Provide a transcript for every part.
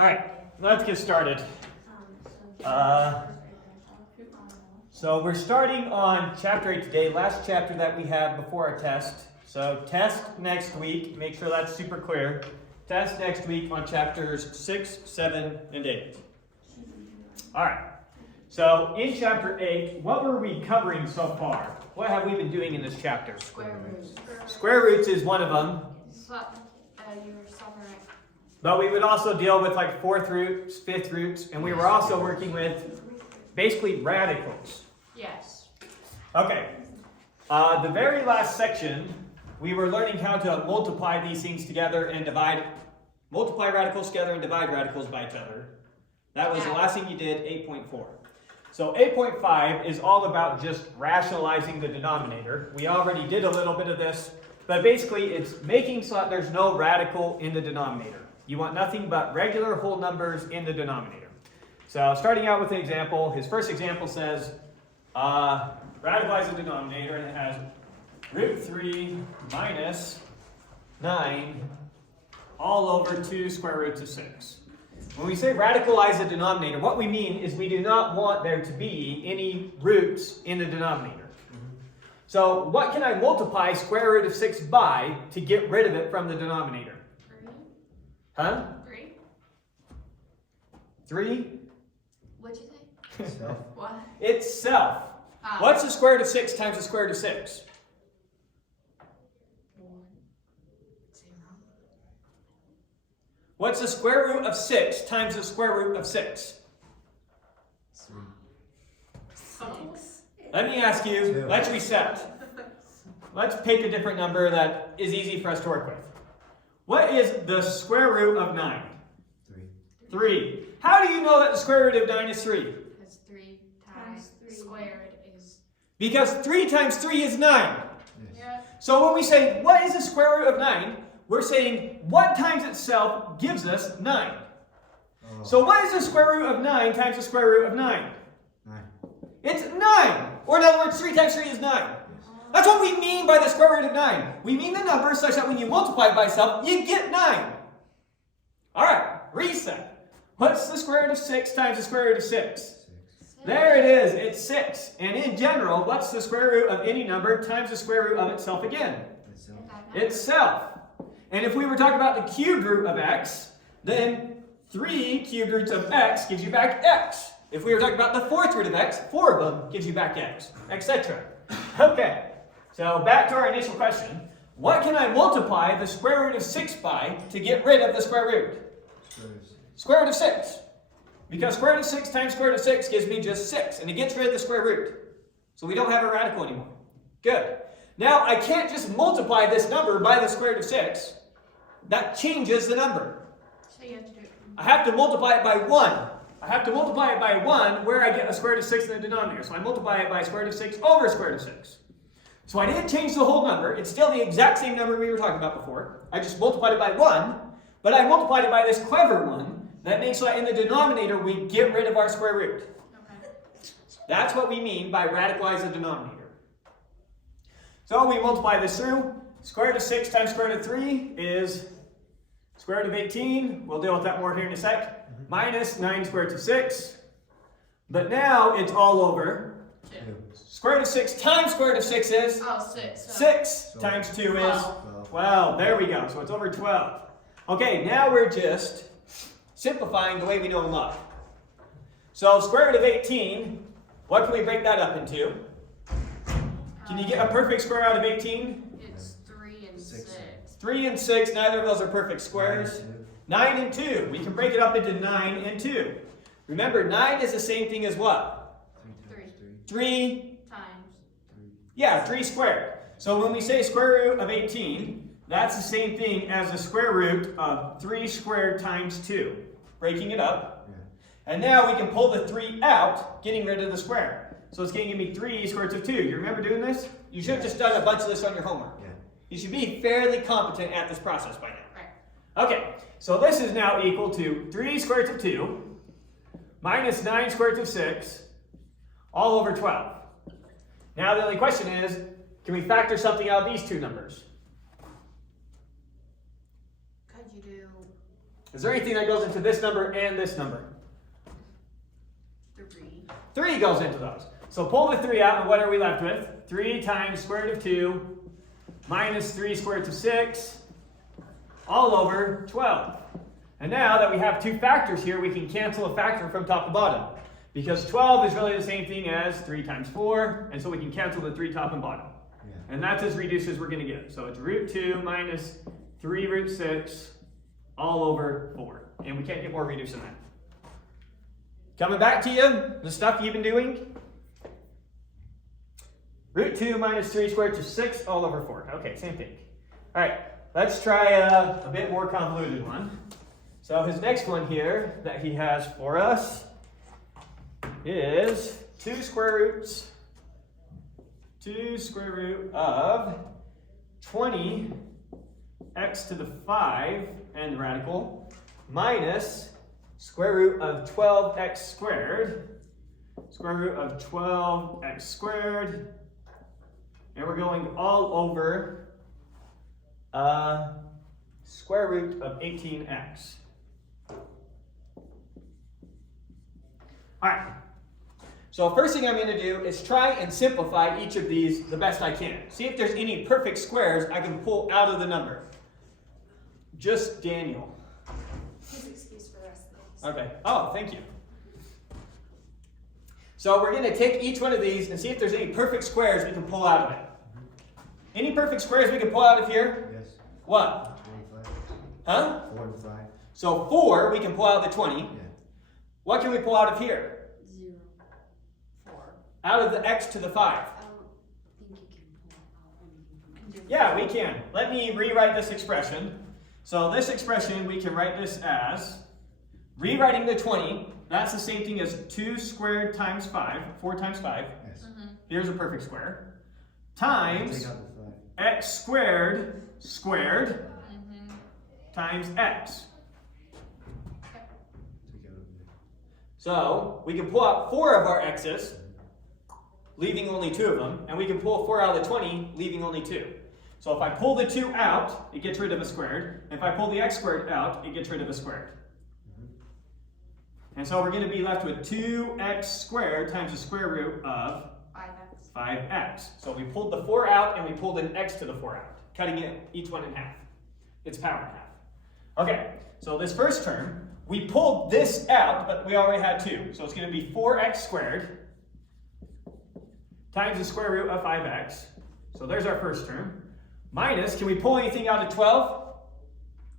All right, let's get started. So we're starting on chapter 8 today, last chapter that we have before our test. So test next week, make sure that's super clear. Test next week on chapters 6, 7, and 8. All right, so in chapter 8, what were we covering so far? What have we been doing in this chapter? Square roots. Square roots is one of them. You were summary. But we would also deal with like fourth roots, fifth roots, and we were also working with basically radicals. Yes. Okay. The very last section, we were learning how to multiply these things together and multiply radicals together and divide radicals by each other. That was the last thing you did, 8.4. So 8.5 is all about just rationalizing the denominator. We already did a little bit of this, but basically it's making so that there's no radical in the denominator. You want nothing but regular whole numbers in the denominator. So starting out with an example, his first example says, radicalize the denominator, and it has root 3 minus 9 all over 2 square roots of 6. When we say radicalize the denominator, what we mean is we do not want there to be any roots in the denominator. So what can I multiply square root of 6 by to get rid of it from the denominator? 3. Huh? 3. 3? What'd you say? Self. What? Itself. What's the square root of 6 times the square root of 6? 1, 0. What's the square root of 6 times the square root of 6? 3. 6. Let me ask you, 2. let's reset. Let's pick a different number that is easy for us to work with. What is the square root of 9? 3. 3. How do you know that the square root of 9 is 3? Because 3 times 3 squared is... Because 3 times 3 is 9. Yes. Yeah. So when we say, what is the square root of 9? We're saying, what times itself gives us 9? Oh. So what is the square root of 9 times the square root of 9? 9. It's 9. Or in other words, 3 times 3 is 9. Yes. That's what we mean by the square root of 9. We mean the number such that when you multiply it by itself, you get 9. All right, reset. What's the square root of 6 times the square root of 6? 6. There it is, it's 6. And in general, what's the square root of any number times the square root of itself again? Itself. Itself. And if we were talking about the cubed root of x, then 3 cubed roots of x gives you back x. If we were talking about the fourth root of x, 4 of them gives you back x, etc. Okay, so back to our initial question. What can I multiply the square root of 6 by to get rid of the square root? Square root of 6. Because square root of 6 times square root of 6 gives me just 6, and it gets rid of the square root. So we don't have a radical anymore. Good. Now, I can't just multiply this number by the square root of 6. That changes the number. So you have to do it. I have to multiply it by 1. I have to multiply it by 1 where I get a square root of 6 in the denominator. So I multiply it by square root of 6 over square root of 6. So I didn't change the whole number. It's still the exact same number we were talking about before. I just multiplied it by 1, but I multiplied it by this clever one that makes so that in the denominator we get rid of our square root. Okay. That's what we mean by radicalize the denominator. So we multiply this through. Square root of 6 times square root of 3 is square root of 18. We'll deal with that more here in a sec. Minus 9 square root of 6. But now it's all over. 2. Square root of 6 times square root of 6 is? Oh, 6. So 6 times 2 is? 12. There we go. So it's over 12. Okay, now we're just simplifying the way we know and love. So square root of 18, what can we break that up into? Can you get a perfect square out of 18? It's 3 and 6. 3 and 6, neither of those are perfect squares. 9 and 2, we can break it up into 9 and 2. Remember, 9 is the same thing as what? 3. 3, Times. 3 squared. So when we say square root of 18, that's the same thing as the square root of 3 squared times 2. Breaking it up. Yeah. And now we can pull the 3 out, getting rid of the square. So it's going to give me 3 square roots of 2. You remember doing this? You should have just done a bunch of this on your homework. Yeah. You should be fairly competent at this process by now. Right. Okay, so this is now equal to 3 square roots of 2 minus 9 square roots of 6 all over 12. Now the only question is, can we factor something out of these two numbers? Is there anything that goes into this number and this number? 3. 3 goes into those. So pull the 3 out, and what are we left with? 3 times square root of 2 minus 3 square root of 6 all over 12. And now that we have two factors here, we can cancel a factor from top to bottom. Because 12 is really the same thing as 3 times 4, and so we can cancel the 3 top and bottom. Yeah. And that's as reduced as we're going to get. So it's root 2 minus 3 root 6 all over 4. And we can't get more reduced than that. Coming back to you, the stuff you've been doing. Root 2 minus 3 squared to 6 all over 4. Okay, same thing. All right, let's try a bit more convoluted one. So his next one here that he has for us is 2 square root of 20 x to the 5 and the radical minus square root of 12x squared, square root of 12x squared, and we're going all over square root of 18x. All right, so first thing I'm going to do is try and simplify each of these the best I can. See if there's any perfect squares I can pull out of the number. Just Daniel. His excuse for the rest of those. Okay. Oh, thank you. So we're going to take each one of these and see if there's any perfect squares we can pull out of it. Any perfect squares we can pull out of here? Yes. What? 25. Huh? 4 and 5. So 4 we can pull out of the 20. Yeah. What can we pull out of here? 0. 4. Out of the x to the 5. I don't think you can pull out anything. Yeah, we can. Let me rewrite this expression. So this expression, we can write this as, rewriting the 20, that's the same thing as 2 squared times 5, 4 times 5. Yes. Here's a perfect square. Take Times out the 5. x squared squared times x. Take out the So we can pull out 4 of our x's, leaving only 2 of them, and we can pull 4 out of the 20, leaving only 2. So if I pull the 2 out, it gets rid of a squared. If I pull the x squared out, it gets rid of a squared. And so we're going to be left with 2x squared times the square root of 5x. 5x. So we pulled the 4 out and we pulled an x to the 4 out, cutting it each one in half. Its power in half. Okay, so this first term, we pulled this out, but we already had 2. So it's going to be 4x squared times the square root of 5x. So there's our first term. Minus, can we pull anything out of 12?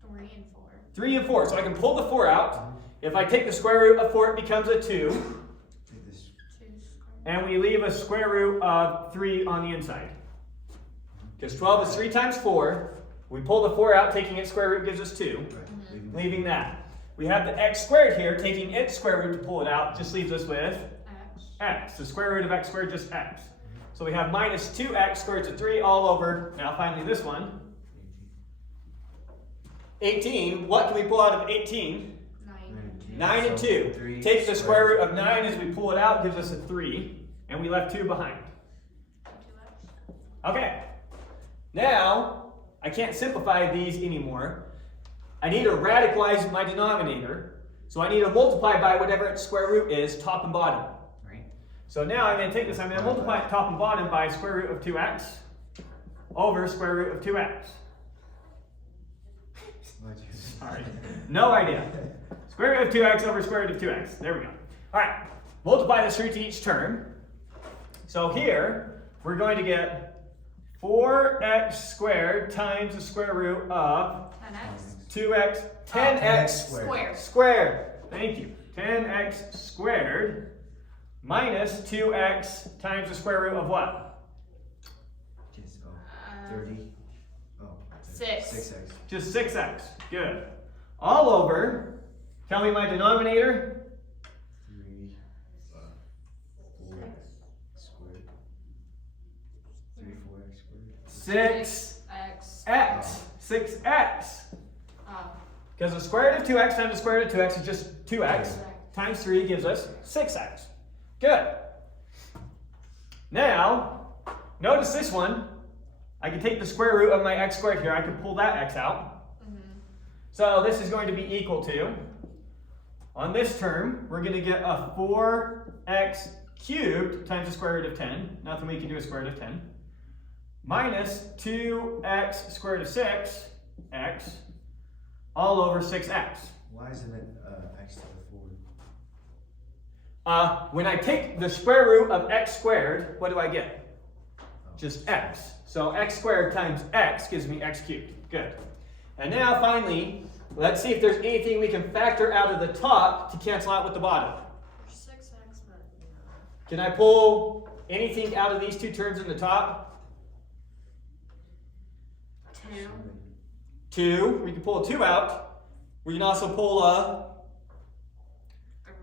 3 and 4. 3 and 4. So I can pull the 4 out. If I take the square root of 4, it becomes a 2. Take this. 2 squared. And we leave a square root of 3 on the inside. Because 12 is 3 times 4. We pull the 4 out, taking its square root gives us 2. Right. Leaving that. We have the x squared here, taking its square root to pull it out, just leaves us with X. x. The square root of x squared, just x. So we have minus 2x squared to 3 all over, now finally this one. 18, what can we pull out of 18? 9 and 2. 9 and So 2. 3 Take the square root squared. of 9 as we pull it out, gives us a 3. And we left 2 behind. 2x. Okay. Now, I can't simplify these anymore. I need to radicalize my denominator. So I need to multiply by whatever its square root is, top and bottom. Right. So now I'm going to take this, I'm going to multiply it top and bottom by square root of 2x over square root of 2x. Sorry. No idea. Square root of 2x over square root of 2x. There we go. All right. Multiply this through to each term. So here, we're going to get 4x squared times the square root of 10x. 2x, 10x Squared. squared. Thank you. 10x squared minus 2x times the square root of what? Just, 30. Oh. 6. 6x. Just 6x. Good. All over, tell me my denominator. 3. 4x squared. 3, 4x squared. 6x. 6x. Because the square root of 2x times the square root of 2x is just 2x. Times 3 gives us 6x. Good. Now, notice this one. I can take the square root of my x squared here. I can pull that x out. So this is going to be equal to, on this term, we're going to get a 4x cubed times the square root of 10. Nothing we can do with square root of 10. Minus 2x square root of 6x all over 6x. Why isn't it x to the 4? When I take the square root of x squared, what do I get? Just x. So x squared times x gives me x cubed. Good. And now finally, let's see if there's anything we can factor out of the top to cancel out with the bottom. 6x, but Can I pull anything out of these two terms in the top? 2. 2. We can pull a 2 out. We can also pull a 3.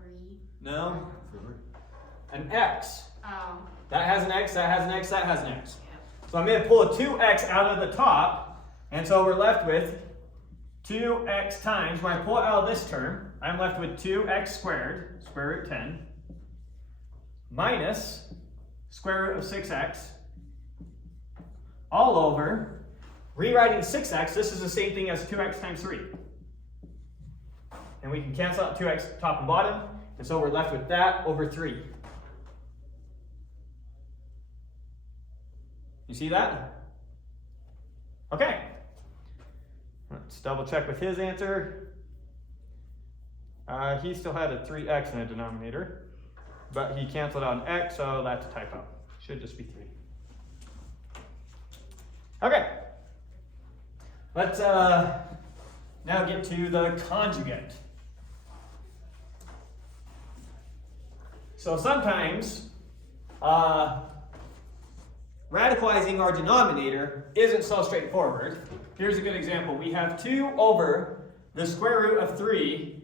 no, 4? an x. Oh. That has an x, that has an x, that has an x. Yeah. So I'm going to pull a 2x out of the top, and so we're left with 2x times, when I pull it out of this term, I'm left with 2x squared, square root 10, minus square root of 6x, all over, rewriting 6x, this is the same thing as 2x times 3. And we can cancel out 2x top and bottom, and so we're left with that over 3. You see that? Okay. Let's double check with his answer. He still had a 3x in the denominator, but he canceled out an x, so that's a typo. Should just be 3. Okay. Let's now get to the conjugate. So sometimes radicalizing our denominator isn't so straightforward. Here's a good example. We have 2 over the square root of 3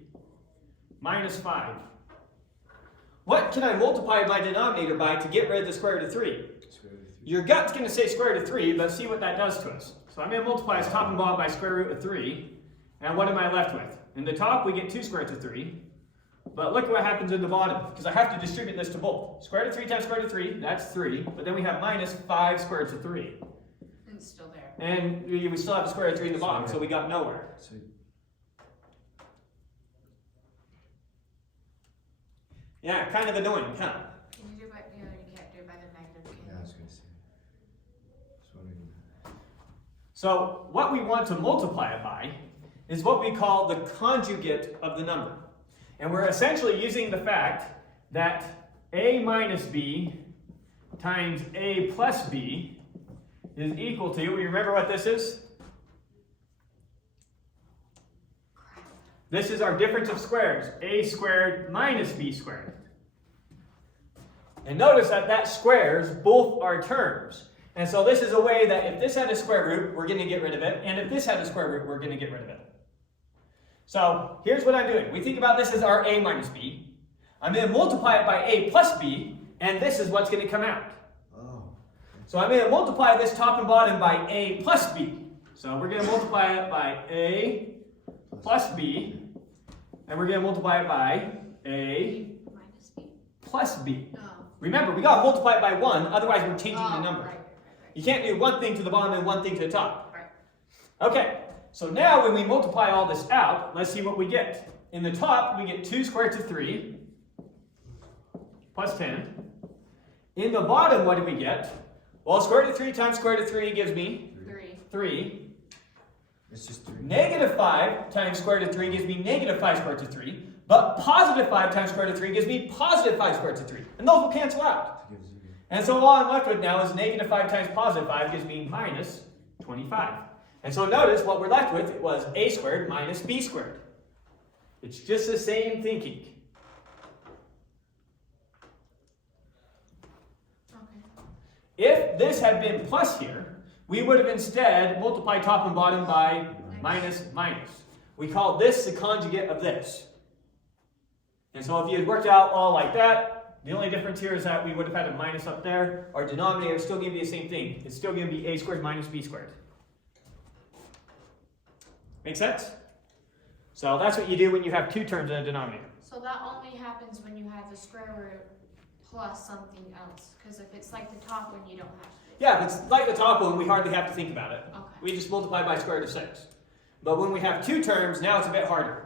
minus 5. What can I multiply my denominator by to get rid of the square root of 3? Your gut's going to say square root of 3, but see what that does to us. So I'm going to multiply this top and bottom by square root of 3. And what am I left with? In the top, we get 2 square roots of 3. But look what happens in the bottom, because I have to distribute this to both. Square root of 3 times square root of 3, that's 3. But then we have minus 5 square roots of 3. And it's still there. And we still have the square root of 3 in the bottom, so we got nowhere. So, Yeah, kind of annoying, huh? Can you do by, you can't do it by the negative, can yeah, I you? was going to say. Just wondering. So what we want to multiply it by is what we call the conjugate of the number. And we're essentially using the fact that a minus b times a plus b is equal to, you remember what this is? This is our difference of squares, a squared minus b squared. And notice that that squares both our terms. And so this is a way that if this had a square root, we're going to get rid of it. And if this had a square root, we're going to get rid of it. So here's what I'm doing. We think about this as our a minus b. I'm going to multiply it by a plus b, and this is what's going to come out. Oh. So I'm going to multiply this top and bottom by a plus b. So we're going to multiply it by a plus b, and we're going to multiply it by a Minus b. plus b. Oh. Remember, we got to multiply it by 1, otherwise we're changing the Oh, number. right. You can't do one thing to the bottom and one thing to the top. Right. Okay, so now when we multiply all this out, let's see what we get. In the top, we get 2 square roots of 3 plus 10. In the bottom, what do we get? Well, square root of 3 times square root of 3 gives me 3. 3. It's just 3. Negative 5 times square root of 3 gives me negative 5 square roots of 3. But positive 5 times square root of 3 gives me positive 5 square roots of 3. And those will cancel out. And so all I'm left with now is negative 5 times positive 5 gives me minus 25. And so notice what we're left with was a squared minus b squared. It's just the same thinking. Okay. If this had been plus here, we would have instead multiplied top and bottom by minus minus. We call this the conjugate of this. And so if you had worked out all like that, the only difference here is that we would have had a minus up there. Our denominator is still going to be the same thing. It's still going to be a squared minus b squared. Make sense? So that's what you do when you have 2 terms in a denominator. So that only happens when you have the square root plus something else. Because if it's like the top one, you don't have to. Yeah, if it's like the top one, we hardly have to think about it. Okay. We just multiply by square root of 6. But when we have two terms, now it's a bit harder.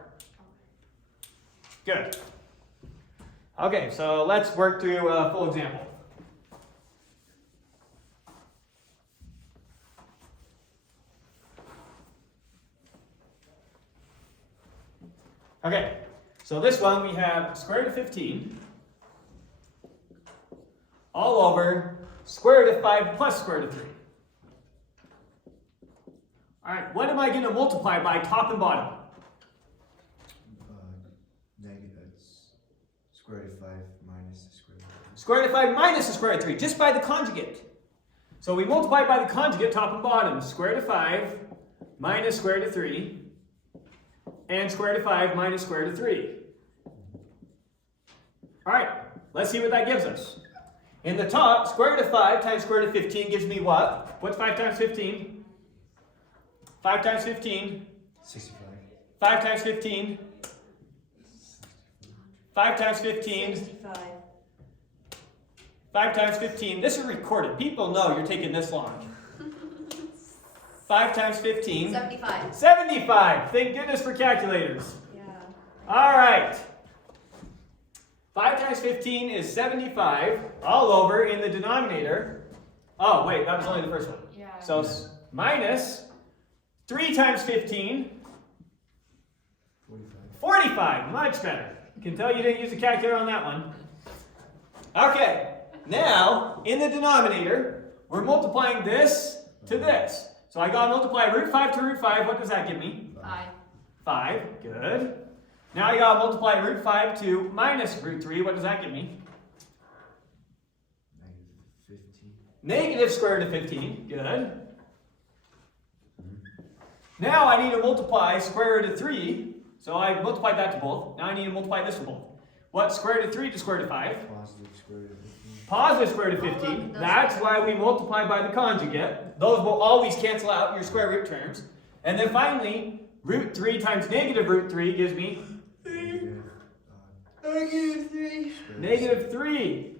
Good. Okay, so let's work through a full example. Okay, so this one we have square root of 15 all over square root of 5 plus square root of 3. All right, what am I going to multiply by top and bottom? Negative. Square root of 5 minus the square root of 3. Square root of 5 minus the square root of 3, just by the conjugate. So we multiply by the conjugate, top and bottom. Square root of 5 minus square root of 3. And square root of 5 minus square root of 3. All right, let's see what that gives us. In the top, square root of 5 times square root of 15 gives me what? What's 5 times 15? 5 times 15. 65. 5 times 15. 5 times 15. 65. 5 times 15. This is recorded. People know you're taking this long. 5 times 15. 75. 75. Thank goodness for calculators. Yeah. All right. 5 times 15 is 75 all over in the denominator. Oh, wait, that was only the first one. Yeah. So minus 3 times 15, 45. 45. Much better. You can tell you didn't use a calculator on that one. Okay, now in the denominator, we're multiplying this to this. So I got to multiply root 5 to root 5. What does that give me? 5. 5. Good. Now I got to multiply root 5 to minus root 3. What does that give me? Negative 15. Negative square root of 15. Good. Now I need to multiply square root of 3. So I multiplied that to both. Now I need to multiply this to both. What's square root of 3 to square root of 5? Positive square root of 15. Positive square root of 15. That's why we multiply by the conjugate. Those will always cancel out your square root terms. And then finally, root 3 times negative root 3 gives me Negative 3. negative 3.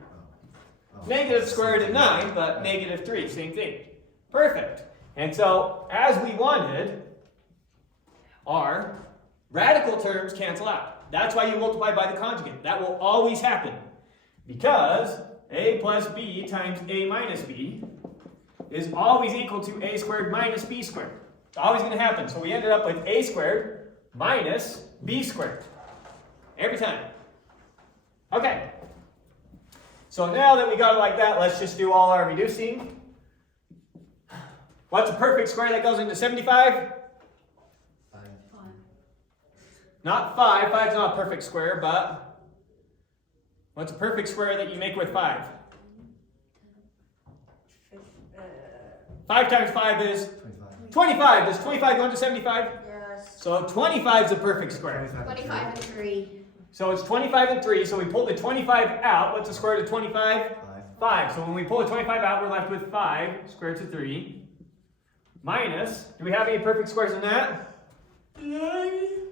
Negative square root of 9, but negative 3, same thing. Perfect. And so, as we wanted, our radical terms cancel out. That's why you multiply by the conjugate. That will always happen. Because a plus b times a minus b is always equal to a squared minus b squared. It's always going to happen. So we ended up with a squared minus b squared. Every time. Okay. So now that we got it like that, let's just do all our reducing. What's a perfect square that goes into 75? 5. Not 5. 5 is not a perfect square, but what's a perfect square that you make with 5? 5 times 5 is 25. 25. Does 25 go into 75? Yes. So 25 is a perfect square. 25 and 3. So it's 25 and 3. So we pull the 25 out. What's the square root of 25? 5. 5. So when we pull the 25 out, we're left with 5 square root of 3 minus, do we have any perfect squares in that?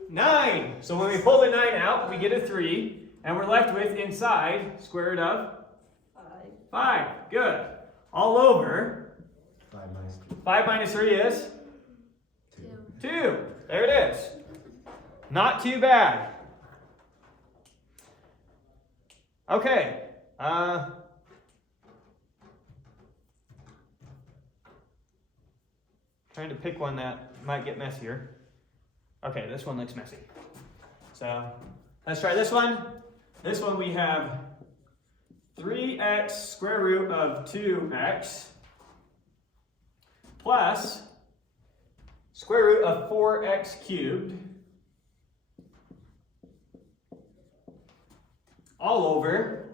9. So when we pull the 9 out, we get a 3. And we're left with inside square root of 5. Good. All over 5 minus 3. 5 minus 3 is 2. There it is. Not too bad. Okay. Trying to pick one that might get messier. Okay, this one looks messy. So let's try this one. This one we have 3x square root of 2x plus square root of 4x cubed all over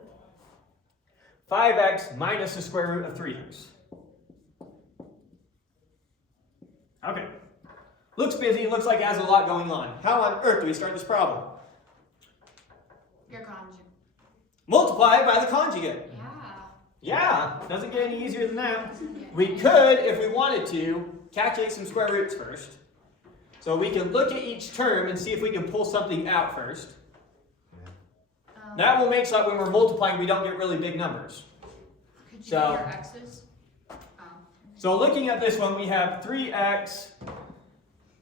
5x minus the square root of 3x. Okay. Looks busy, looks like it has a lot going on. How on earth do we start this problem? Your conjugate. Multiply by the conjugate. Yeah. Yeah, doesn't get any easier than that. We could, if we wanted to, calculate some square roots first. So we can look at each term and see if we can pull something out first. That will make so that when we're multiplying, we don't get really big numbers. Could you So- do your x's? Oh. So looking at this one, we have 3x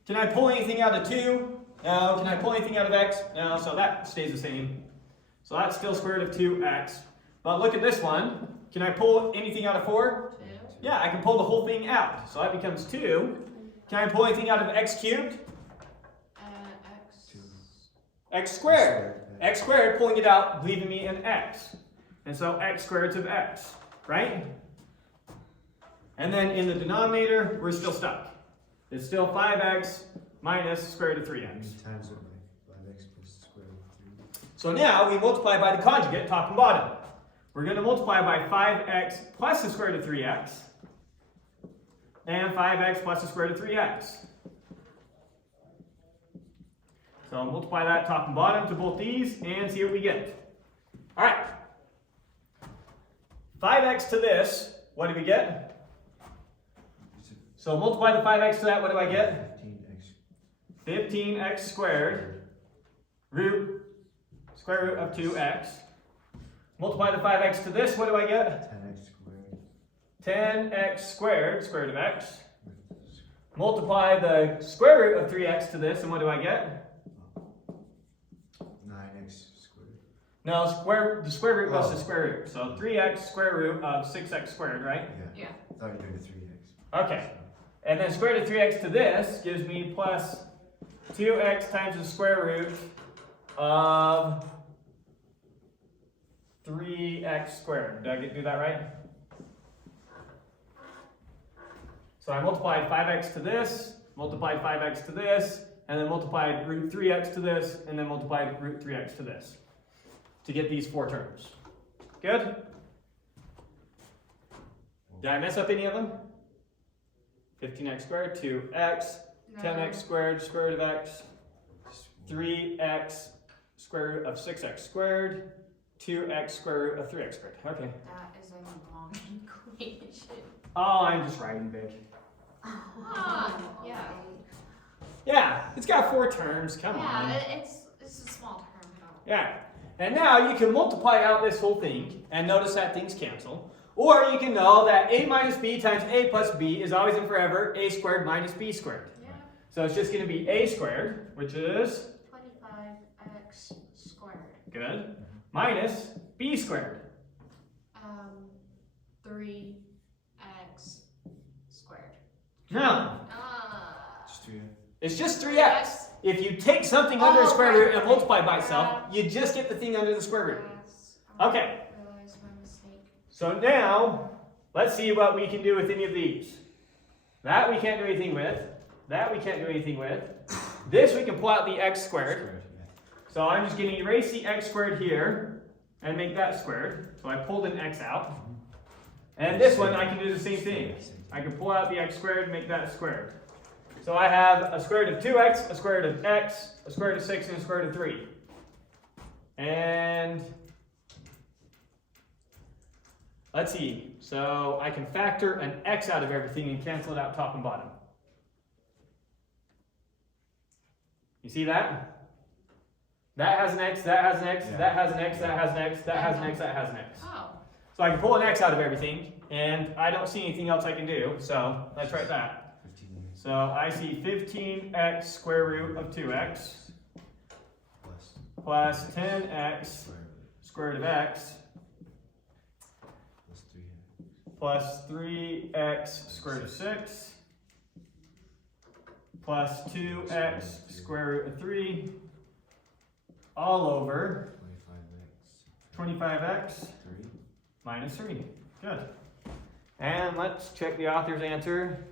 Can I pull anything out of 2? No. Can I pull anything out of x? No, so that stays the same. So that's still square root of 2x. But look at this one. Can I pull anything out of 4? 2. Yeah, I can pull the whole thing out. So that becomes 2. Can I pull anything out of x cubed? X. X squared. X squared, pulling it out, leaving me an x. And so x squared of x, right? And then in the denominator, we're still stuck. It's still 5x minus square root of 3x. Times it by 5x plus the square root of 3. So now we multiply by the conjugate, top and bottom. We're going to multiply by 5x plus the square root of 3x. And 5x plus the square root of 3x. So I'll multiply that top and bottom to both these and see what we get. All right. 5x to this, what do we get? So multiply the 5x to that, what do I get? 15x. 15x squared root square root of 2x. Multiply the 5x to this, what do I get? 10x squared. 10x squared, square root of x. Multiply the square root of 3x to this, and what do I get? 9x squared. No, the square root plus the square root. So 3x square root of 6x squared, right? Yeah. I thought you were doing the 3x. Okay. And then square root of 3x to this gives me plus 2x times the square root of 3x squared. Did I do that right? So I multiplied 5x to this, multiplied 5x to this, and then multiplied root 3x to this, and then multiplied root 3x to this to get these 4 terms. Good? Did I mess up any of them? 15x squared, 2x, 10x squared, square root of x, 3x, square root of 6x squared, 2x square root of 3x squared. Okay. That is a long equation. Oh, I'm just writing big. Yeah. Yeah, it's got 4 terms. Come on. Yeah, it's a small term. Yeah. And now you can multiply out this whole thing, and notice that things cancel. Or you can know that a minus b times a plus b is always and forever a squared minus b squared. Yeah. So it's just going to be a squared, which is 25x squared. good, minus b squared. 3x squared. No, Just 3x. it's just 3x. If you take something under the square root and multiply by itself, you just get the thing under the square root. Okay. Realized my mistake. So now, let's see what we can do with any of these. That we can't do anything with. That we can't do anything with. This we can pull out the x squared. So I'm just going to erase the x squared here and make that squared. So I pulled an x out. And this one I can do the same thing. I can pull out the x squared and make that squared. So I have a square root of 2x, a square root of x, a square root of 6, and a square root of 3. And let's see. So I can factor an x out of everything and cancel it out top and bottom. You see that? That has an x, that has an x, that has an x, that has an x, that has an x, that has an x. Oh. So I can pull an x out of everything, and I don't see anything else I can do, so let's write that. 15 So I see 15x square root of 2x plus 10x square root of x plus 3x square root of 6 plus 2x square root of 3 all over 25x minus 3. Good. And let's check the author's answer.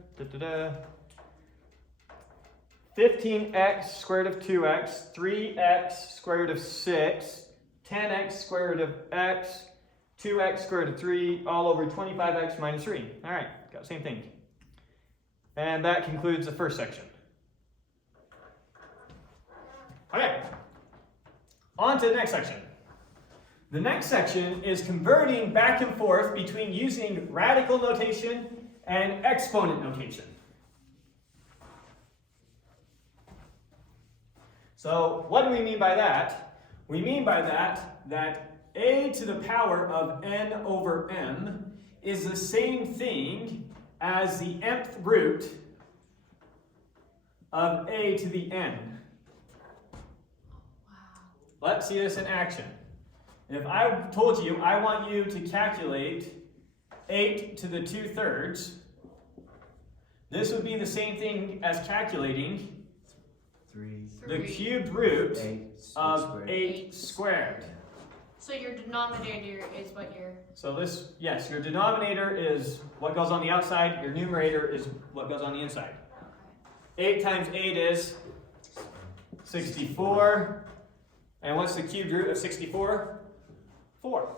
15x square root of 2x, 3x square root of 6, 10x square root of x, 2x square root of 3, all over 25x minus 3. All right, got the same thing. And that concludes the first section. Okay, on to the next section. The next section is converting back and forth between using radical notation and exponent notation. So what do we mean by that? We mean by that a to the power of n over m is the same thing as the nth root of a to the n. Wow. Let's see this in action. If I told you I want you to calculate 8 to the 2/3, this would be the same thing as calculating 3, the cubed root 8 of squared. 8 squared. So your denominator is what your, So this, yes, your denominator is what goes on the outside, your numerator is what goes on the inside. 8 times 8 is 64. And what's the cubed root of 64? 4.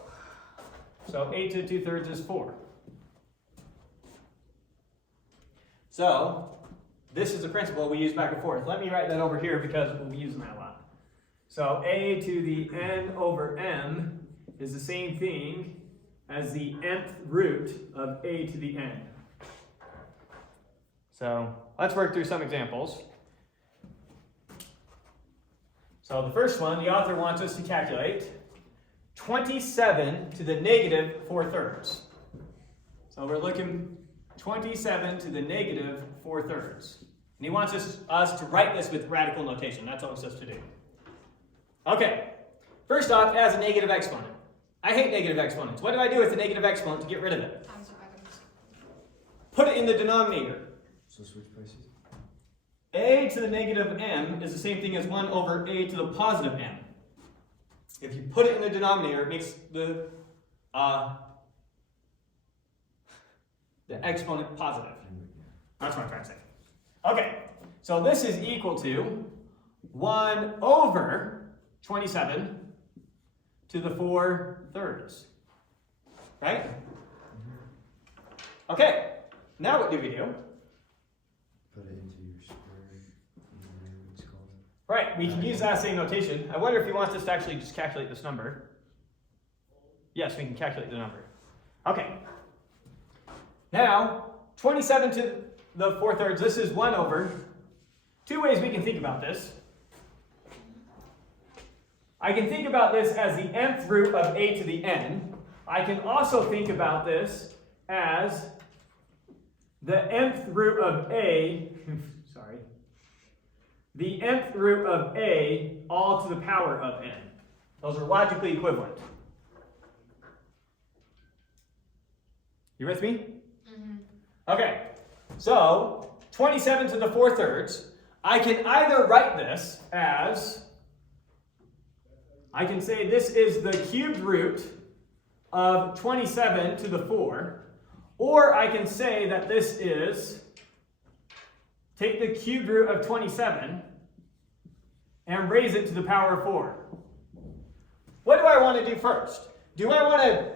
So 8 to the 2/3 is 4. So this is the principle we use back and forth. Let me write that over here because we'll be using that a lot. So a to the n over m is the same thing as the nth root of a to the n. So let's work through some examples. So the first one, the author wants us to calculate 27 to the negative 4/3. So we're looking 27 to the negative 4/3. And he wants us to write this with radical notation. That's all he says to do. Okay, first off, as a negative exponent. I hate negative exponents. What do I do with the negative exponent to get rid of it? times the items. Put it in the denominator. So switch places. A to the negative m is the same thing as 1 over a to the positive m. If you put it in the denominator, it makes the exponent positive. That's what I'm trying to say. Okay, so this is equal to 1 over 27 to the 4/3. Right? Okay, now what do we do? Put it into your square, whatever it's called. Right, we can use that same notation. I wonder if he wants us to actually just calculate this number. Yes, we can calculate the number. Okay. Now, 27 to the 4/3, this is 1 over. Two ways we can think about this. I can think about this as the nth root of a to the n. I can also think about this as the nth root of a, sorry, the nth root of a all to the power of n. Those are logically equivalent. You with me? Mm-hmm. Okay, so 27 to the 4/3, I can either write this as, I can say this is the cubed root of 27 to the 4, or I can say that this is, take the cubed root of 27 and raise it to the power of 4. What do I want to do first? Do I want to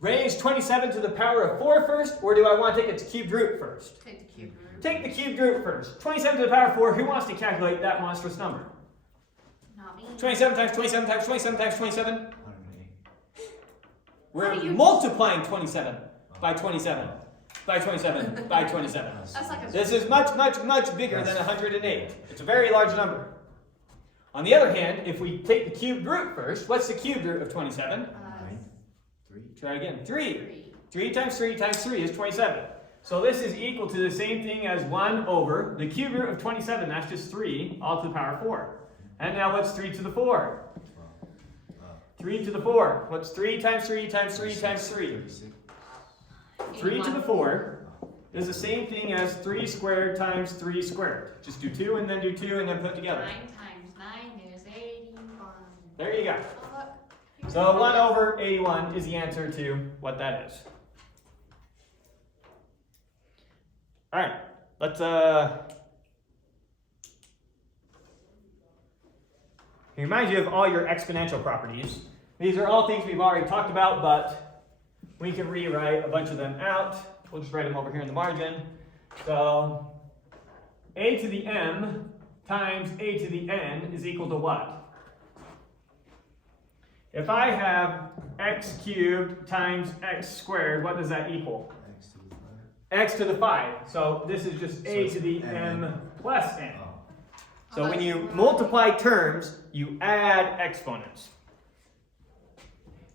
raise 27 to the power of 4 first, or do I want to take its cubed root first? Take the cube root. Take the cubed root first. 27 to the power of 4, who wants to calculate that monstrous number? Not me. 27 times 27 times 27 times 27? 108. We're How do you- multiplying 27 by 27 by 27 by 27. That's like a. This is much, much, much bigger than 108. It's a very large number. On the other hand, if we take the cubed root first, what's the cubed root of 27? 9, 3. Try again. 3. 3. 3 times 3 times 3 is 27. So this is equal to the same thing as 1 over the cube root of 27. That's just 3 all to the power of 4. And now what's 3 to the 4? 3 to the 4. What's 3 times 3 times 3 times 3? 3 to the 4 is the same thing as 3 squared times 3 squared. Just do 2 and then do 2 and then put together. 9 times 9 is 81. There you go. Oh, look. So 1 over 81 is the answer to what that is. All right, let's remind you of all your exponential properties. These are all things we've already talked about, but we can rewrite a bunch of them out. We'll just write them over here in the margin. So a to the m times a to the n is equal to what? If I have x cubed times x squared, what does that equal? X to the 5. So this is just a to the m plus n. So when you multiply terms, you add exponents.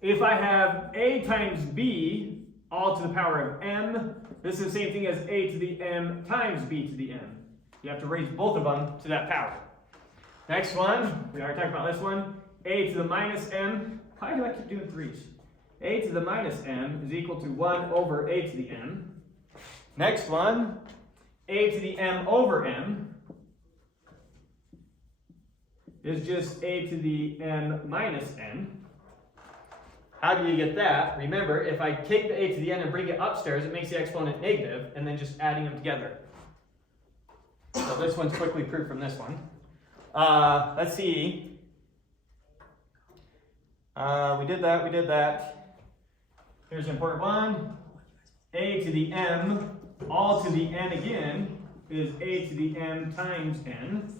If I have a times b all to the power of m, this is the same thing as a to the m times b to the m. You have to raise both of them to that power. Next one, we already talked about this one. A to the minus m. Why do I keep doing 3's? A to the minus m is equal to 1 over a to the m. Next one, a to the m over m is just a to the m minus n. How do you get that? Remember, if I take the a to the n and bring it upstairs, it makes the exponent negative, and then just adding them together. So this one's quickly proved from this one. Let's see. We did that. Here's an important one. A to the m, all to the n again, is a to the m times n.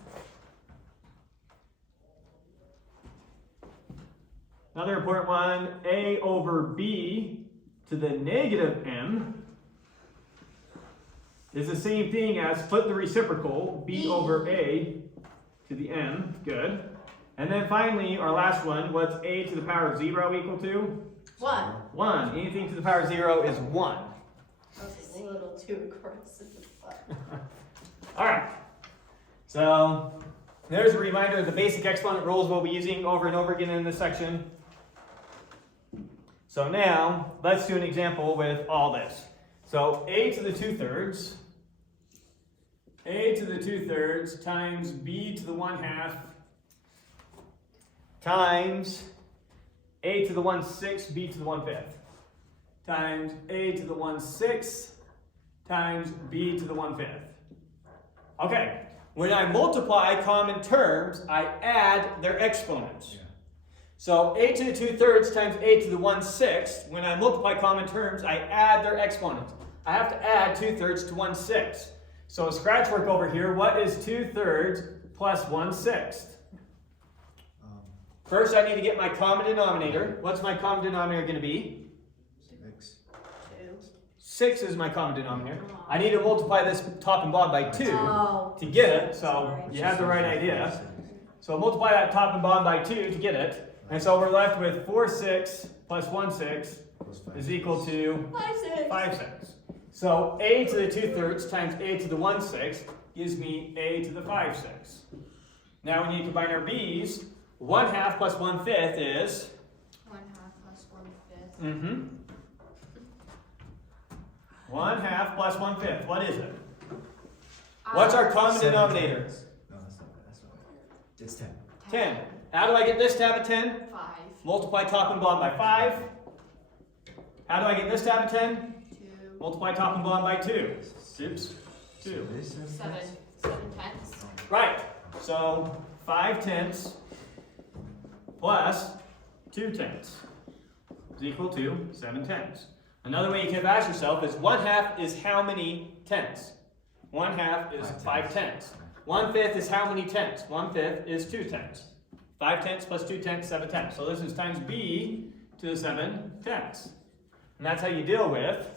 Another important one, a over b to the negative m is the same thing as flip the reciprocal, b over a to the m, good. And then finally, our last one, what's a to the power of 0 equal to? 1. 1. Anything to the power of 0 is 1. Okay, a little too aggressive. Alright, so there's a reminder of the basic exponent rules we'll be using over and over again in this section. So now, let's do an example with all this. So a to the 2/3, a to the 2/3 times b to the 1/2 times a to the 1/6, b to the 1/5 times a to the 1/6 times b to the 1/5. Okay, when I multiply common terms, I add their exponents. Yeah. So a to the 2/3 times a to the 1/6, when I multiply common terms, I add their exponents. I have to add 2/3 to 1/6. So scratch work over here, what is 2/3 plus 1/6? First I need to get my common denominator. What's my common denominator going to be? 6. 6 is my common denominator. I need to multiply this top and bottom by 2 Oh. to get it, so Sorry. you have the right idea. So multiply that top and bottom by 2 to get it. And so we're left with 4/6 plus 1/6 is equal to 5/6. 5/6. So a to the 2/3 times a to the 1/6 gives me a to the 5/6. Now when you combine our b's, 1/2 plus 1/5 is 1/2 plus 1/5. 1/2 plus 1/5. What is it? What's our common denominator? No, that's not right. It's 10. 10. How do I get this to have a 10? 5. Multiply top and bottom by 5. How do I get this to have a 10? 2. Multiply top and bottom by 2. Oops. 2. So this is 7. 7/10. Right. So 5/10 plus 2/10 is equal to 7/10. Another way you can have asked yourself is 1/2 is how many tenths? 1/2 is 5/10. 1/5 is how many tenths? 1/5 is 2/10. 5/10 plus 2/10, 7/10. So this is times b to the 7/10. And that's how you deal with,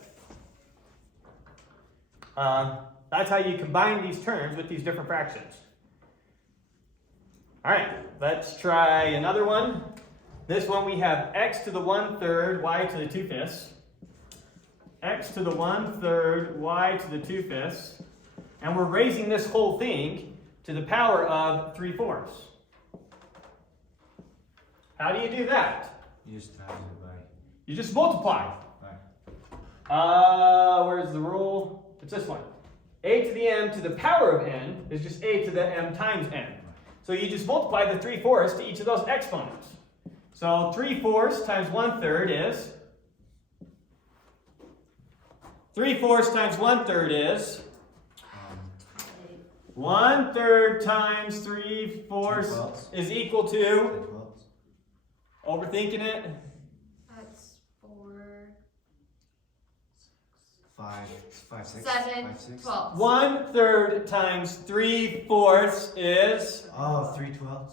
that's how you combine these terms with these different fractions. All right, let's try another one. This one we have x to the 1/3, y to the 2/5. X to the 1/3, y to the 2/5. And we're raising this whole thing to the power of 3/4. How do you do that? You just times it by. You just multiply. Where's the rule? It's this one. A to the m to the power of n is just a to the m times n. So you just multiply the 3/4 to each of those exponents. So 3/4 times 1/3 is 3/4 times 1/3 is 1/3 times 3/4 is equal to, overthinking it, That's 4. 5, 6, 7. 5, 6. 12. 1/3 times 3/4 is, Oh, 3/12.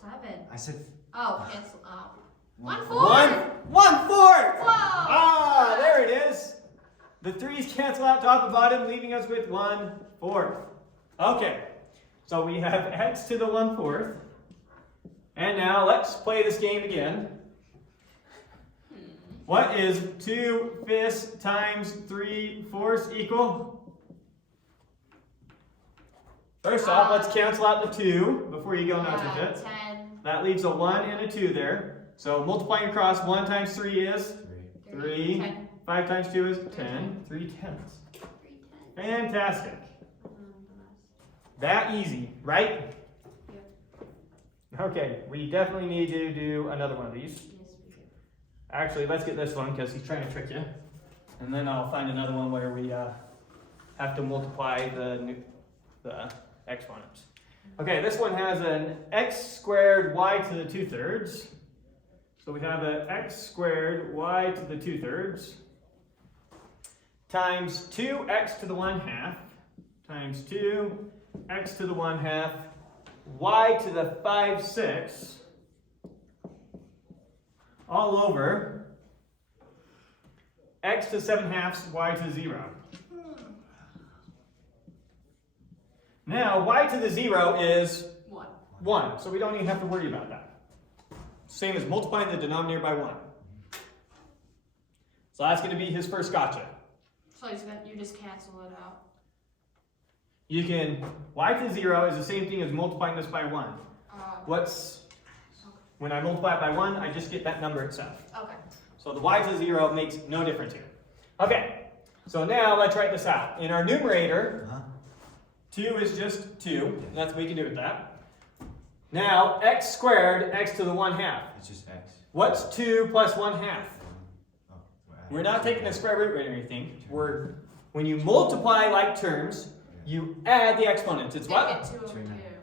7. I said Oh, cancel out. 1/4. 1/4. Whoa! Ah, there it is. The 3's cancel out top and bottom, leaving us with 1/4. Okay, so we have x to the 1/4. And now let's play this game again. What is 2/5 times 3/4 equal? First off, let's cancel out the 2 before you go nuts with Yeah, it. 10. That leaves a 1 and a 2 there. So multiplying across, 1 times 3 is 3. 3. 10. 5 times 2 is 10. 3 tenths. 3 10. Fantastic. That easy, right? Yep. Okay, we definitely need to do another one of these. Yes, we do. Actually, let's get this one because he's trying to trick you. And then I'll find another one where we have to multiply the exponents. Okay, this one has an x squared y to the 2/3. So we have an x squared y to the 2/3 times 2x to the 1/2 times 2x to the 1/2 y to the 5/6 all over x to 7/2 y to 0. Now, y to the 0 is 1. 1, so we don't even have to worry about that. Same as multiplying the denominator by 1. So that's going to be his first gotcha. So you just cancel it out. You can, y to 0 is the same thing as multiplying this by 1. When I multiply it by 1, I just get that number itself. Okay. So the y to 0 makes no difference here. Okay, so now let's write this out. In our numerator, 2 is just 2. That's what we can do with that. Now, x squared, x to the 1/2. It's just x. What's 2 plus 1/2? Oh, We're not taking the square root or anything. When you multiply like terms, you add the exponents. It's Make what? it 2 over 2. 2.5.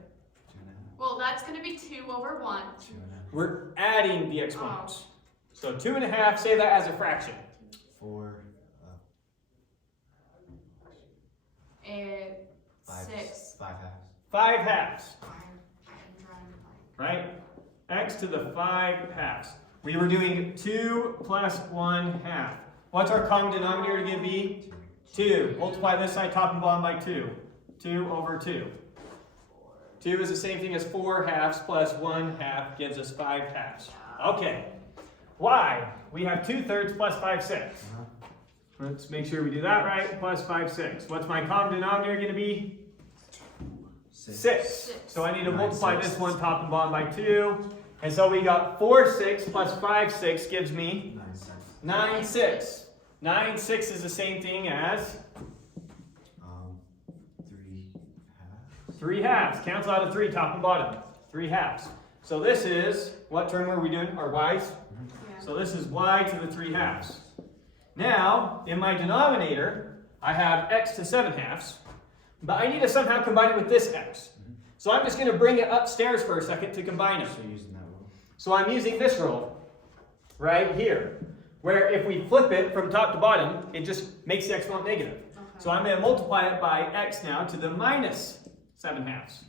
Well, that's going to be 2 over 1. 2.5. We're adding the exponents. So 2.5, say that as a fraction. 4. And 5. 6. 5 halves. 5/2, I'm drawing a blank. right? X to the 5/2. We were doing 2 plus 1/2. What's our common denominator going to be? 2. Multiply this side top and bottom by 2. 2 over 2. 2 is the same thing as 4/2 plus 1/2 gives us 5/2. Okay. Y. We have 2/3 plus 5/6. Let's make sure we do that right. Plus 5/6. What's my common denominator going to be? 6. So I need to multiply this one top and bottom by 2. And so we got 4/6 plus 5/6 gives me 9/6. 9/6 is the same thing as 3 halves. 3/2. Cancel out a 3 top and bottom. 3/2. So this is, what term are we doing? Our y's? Yeah. So this is y to the 3/2. Now, in my denominator, I have x to 7/2. But I need to somehow combine it with this x. So I'm just going to bring it upstairs for a second to combine them. So you're using that rule. So I'm using this rule right here, where if we flip it from top to bottom, it just makes the exponent negative. Okay. So I'm going to multiply it by x now to the minus 7/2.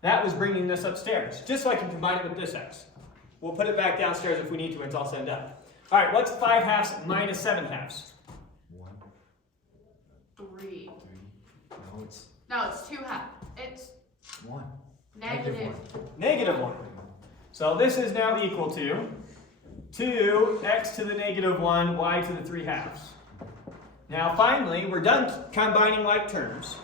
That was bringing this upstairs, just so I can combine it with this x. We'll put it back downstairs if we need to when it's all said and done. All right, what's 5/2 minus 7/2? 1, 3. 3. No, it's No, it's 2 half. It's 1. negative. Negative 1. So this is now equal to 2x to the negative 1, y to the 3/2. Now finally, we're done combining like terms.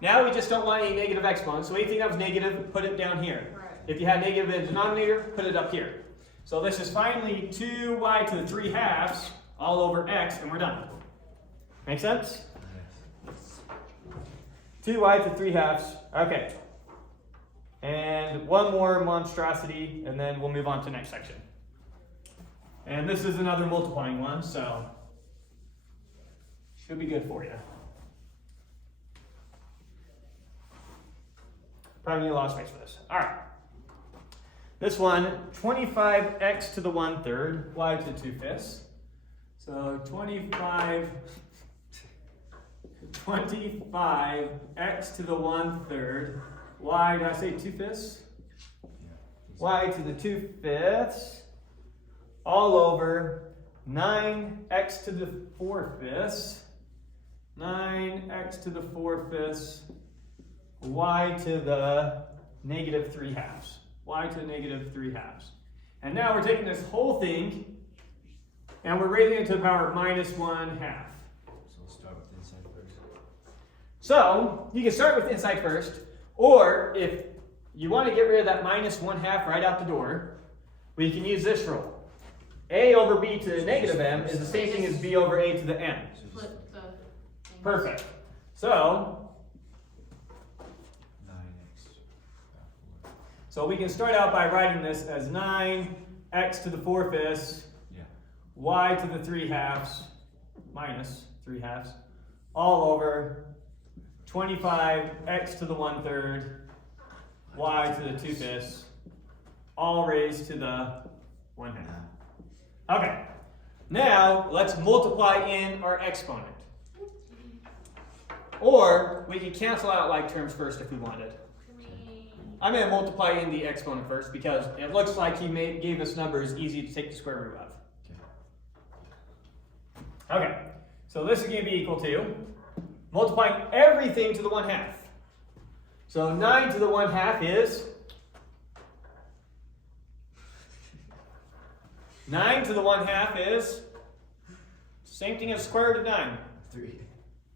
Now we just don't want any negative exponents, so anything that was negative, put it down here. Right. If you had negative in the denominator, put it up here. So this is finally 2y to the 3/2 all over x, and we're done. Make sense? Yes. 2y to 3/2. Okay. And one more monstrosity, and then we'll move on to the next section. And this is another multiplying one, so should be good for you. Probably need a lot of space for this. All right. This one, 25x to the 1/3, y to the 2/5. So 25x to the 1/3, y, did I say 2/5? Y to the 2/5, all over 9x to the 4/5, 9x to the 4/5, y to the negative 3/2, y to the negative 3/2. And now we're taking this whole thing and we're raising it to the power of minus 1/2. So we'll start with the inside first. So you can start with inside first, Or if you want to get rid of that minus 1/2 right out the door, we can use this rule. A over b to the negative m is the same thing as b over a to the n. Flip the thing. Perfect. So we can start out by writing this as 9x to the 4/5 y to the 3/2 minus 3/2 all over 25x to the 1/3 y to the 2/5 all raised to the 1/2. Okay, now let's multiply in our exponent. Or we can cancel out like terms first if we wanted. I'm going to multiply in the exponent first because it looks like he gave us numbers easy to take the square root of. Okay, so this is going to be equal to multiplying everything to the 1/2. So 9 to the 1/2 is 9 to the 1/2 is same thing as square root of 9. 3.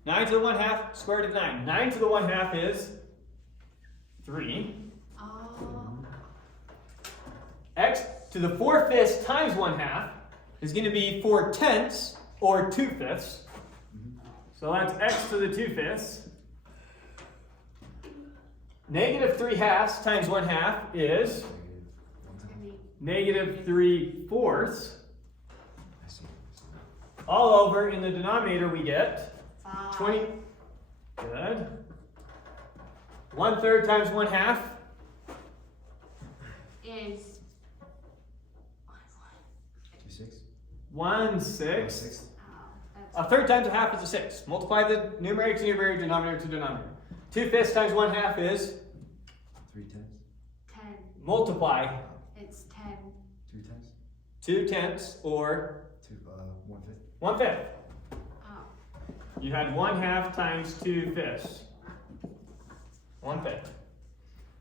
9 to the 1/2 square root of 9. 9 to the 1/2 is 3. Oh. X to the 4/5 times 1/2 is going to be 4/10 or 2/5. So that's x to the 2/5. Negative 3/2 times 1/2 is negative 3/4. All over in the denominator we get 20. Good. 1/3 times 1/2 Is 1/6. oh, A third times a half is a 6. Multiply the numerator to numerator, denominator to denominator. 2/5 times 1/2 is 3/10. 10. multiply It's 10. 2/10. 2/10 or 1/5. 1/5. Oh. You had 1/2 times 2/5. 1/5.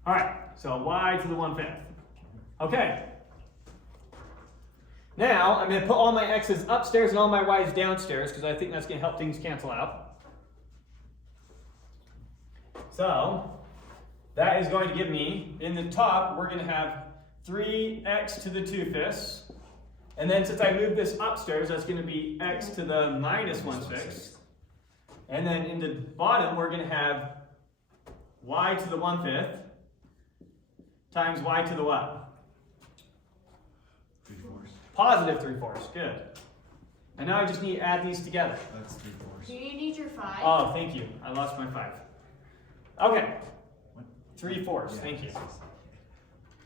All right, so y to the 1/5. Okay. Now I'm going to put all my x's upstairs and all my y's downstairs because I think that's going to help things cancel out. So that is going to give me, in the top, we're going to have 3x to the 2/5. And then since I moved this upstairs, that's going to be x to the minus 1/6. And then in the bottom, we're going to have y to the 1/5 times y to the what? 3/4. Positive 3/4. Good. And now I just need to add these together. That's 3/4. Do you need your 5? Oh, thank you. I lost my 5. Okay. What? 3/4. Yeah, Thank you. yes, yes.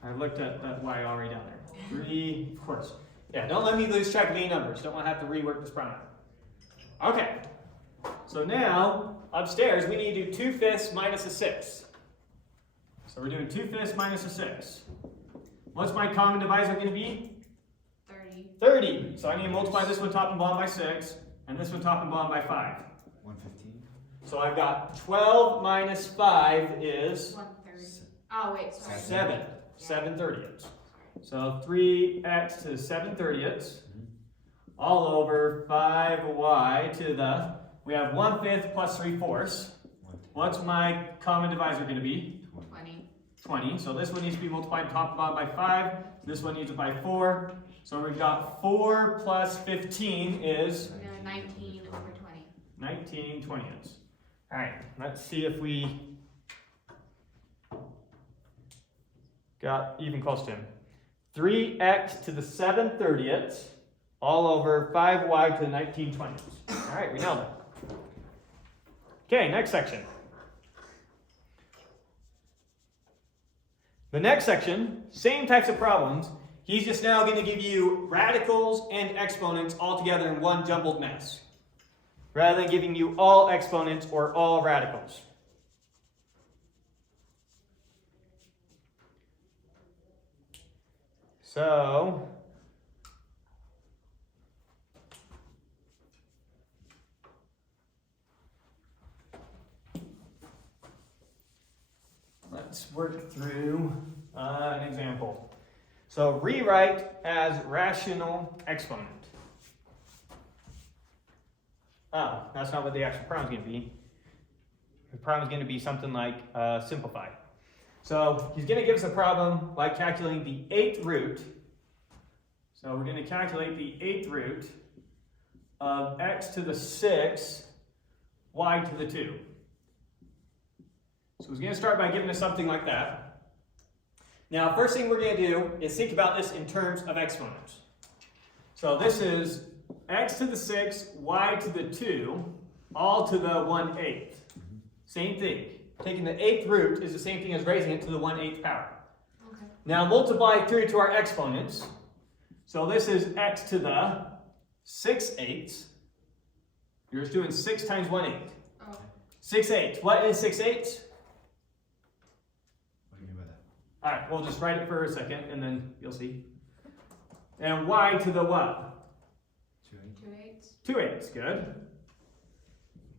I looked at that y already down there. 3/4. Yeah, don't let me lose track of any numbers. Don't want to have to rework this problem. Okay. So now, upstairs, we need to do 2/5 minus a 6. So we're doing 2/5 minus a 6. What's my common divisor going to be? 30. 30. So I need to multiply this one top and bottom by 6, and this one top and bottom by 5. 1/15. So I've got 12 minus 5 is 1/3. Oh, wait, sorry. 7. 7/30ths. So 3x to 7/30ths all over 5y to the, we have 1/5 plus 3/4. What's my common divisor going to be? 20. 20. So this one needs to be multiplied top and bottom by 5. This one needs it by 4. So we've got 4 plus 15 is 19 over 20. 19/20ths. All right, let's see if we got even close to him. 3x to the 7/30ths all over 5y to the 19/20ths. All right, we nailed it. Okay, next section. The next section, same types of problems. He's just now going to give you radicals and exponents all together in one jumbled mess, rather than giving you all exponents or all radicals. So, let's work through an example. So rewrite as rational exponent. Oh, that's not what the actual problem is going to be. The problem is going to be something like simplify. So he's going to give us a problem by calculating the 8th root. So we're going to calculate the 8th root of x to the 6, y to the 2. So he's going to start by giving us something like that. Now, first thing we're going to do is think about this in terms of exponents. So this is x to the 6, y to the 2, all to the 1/8. Same thing. Taking the 8th root is the same thing as raising it to the 1/8 power. Okay. Now multiply through to our exponents. So this is x to the 6/8. You're just doing 6 times 1/8. Oh. 6/8. What is 6/8? What do you mean by that? All right, we'll just write it for a second and then you'll see. And y to the what? 2/8. 2/8. 2/8. Good.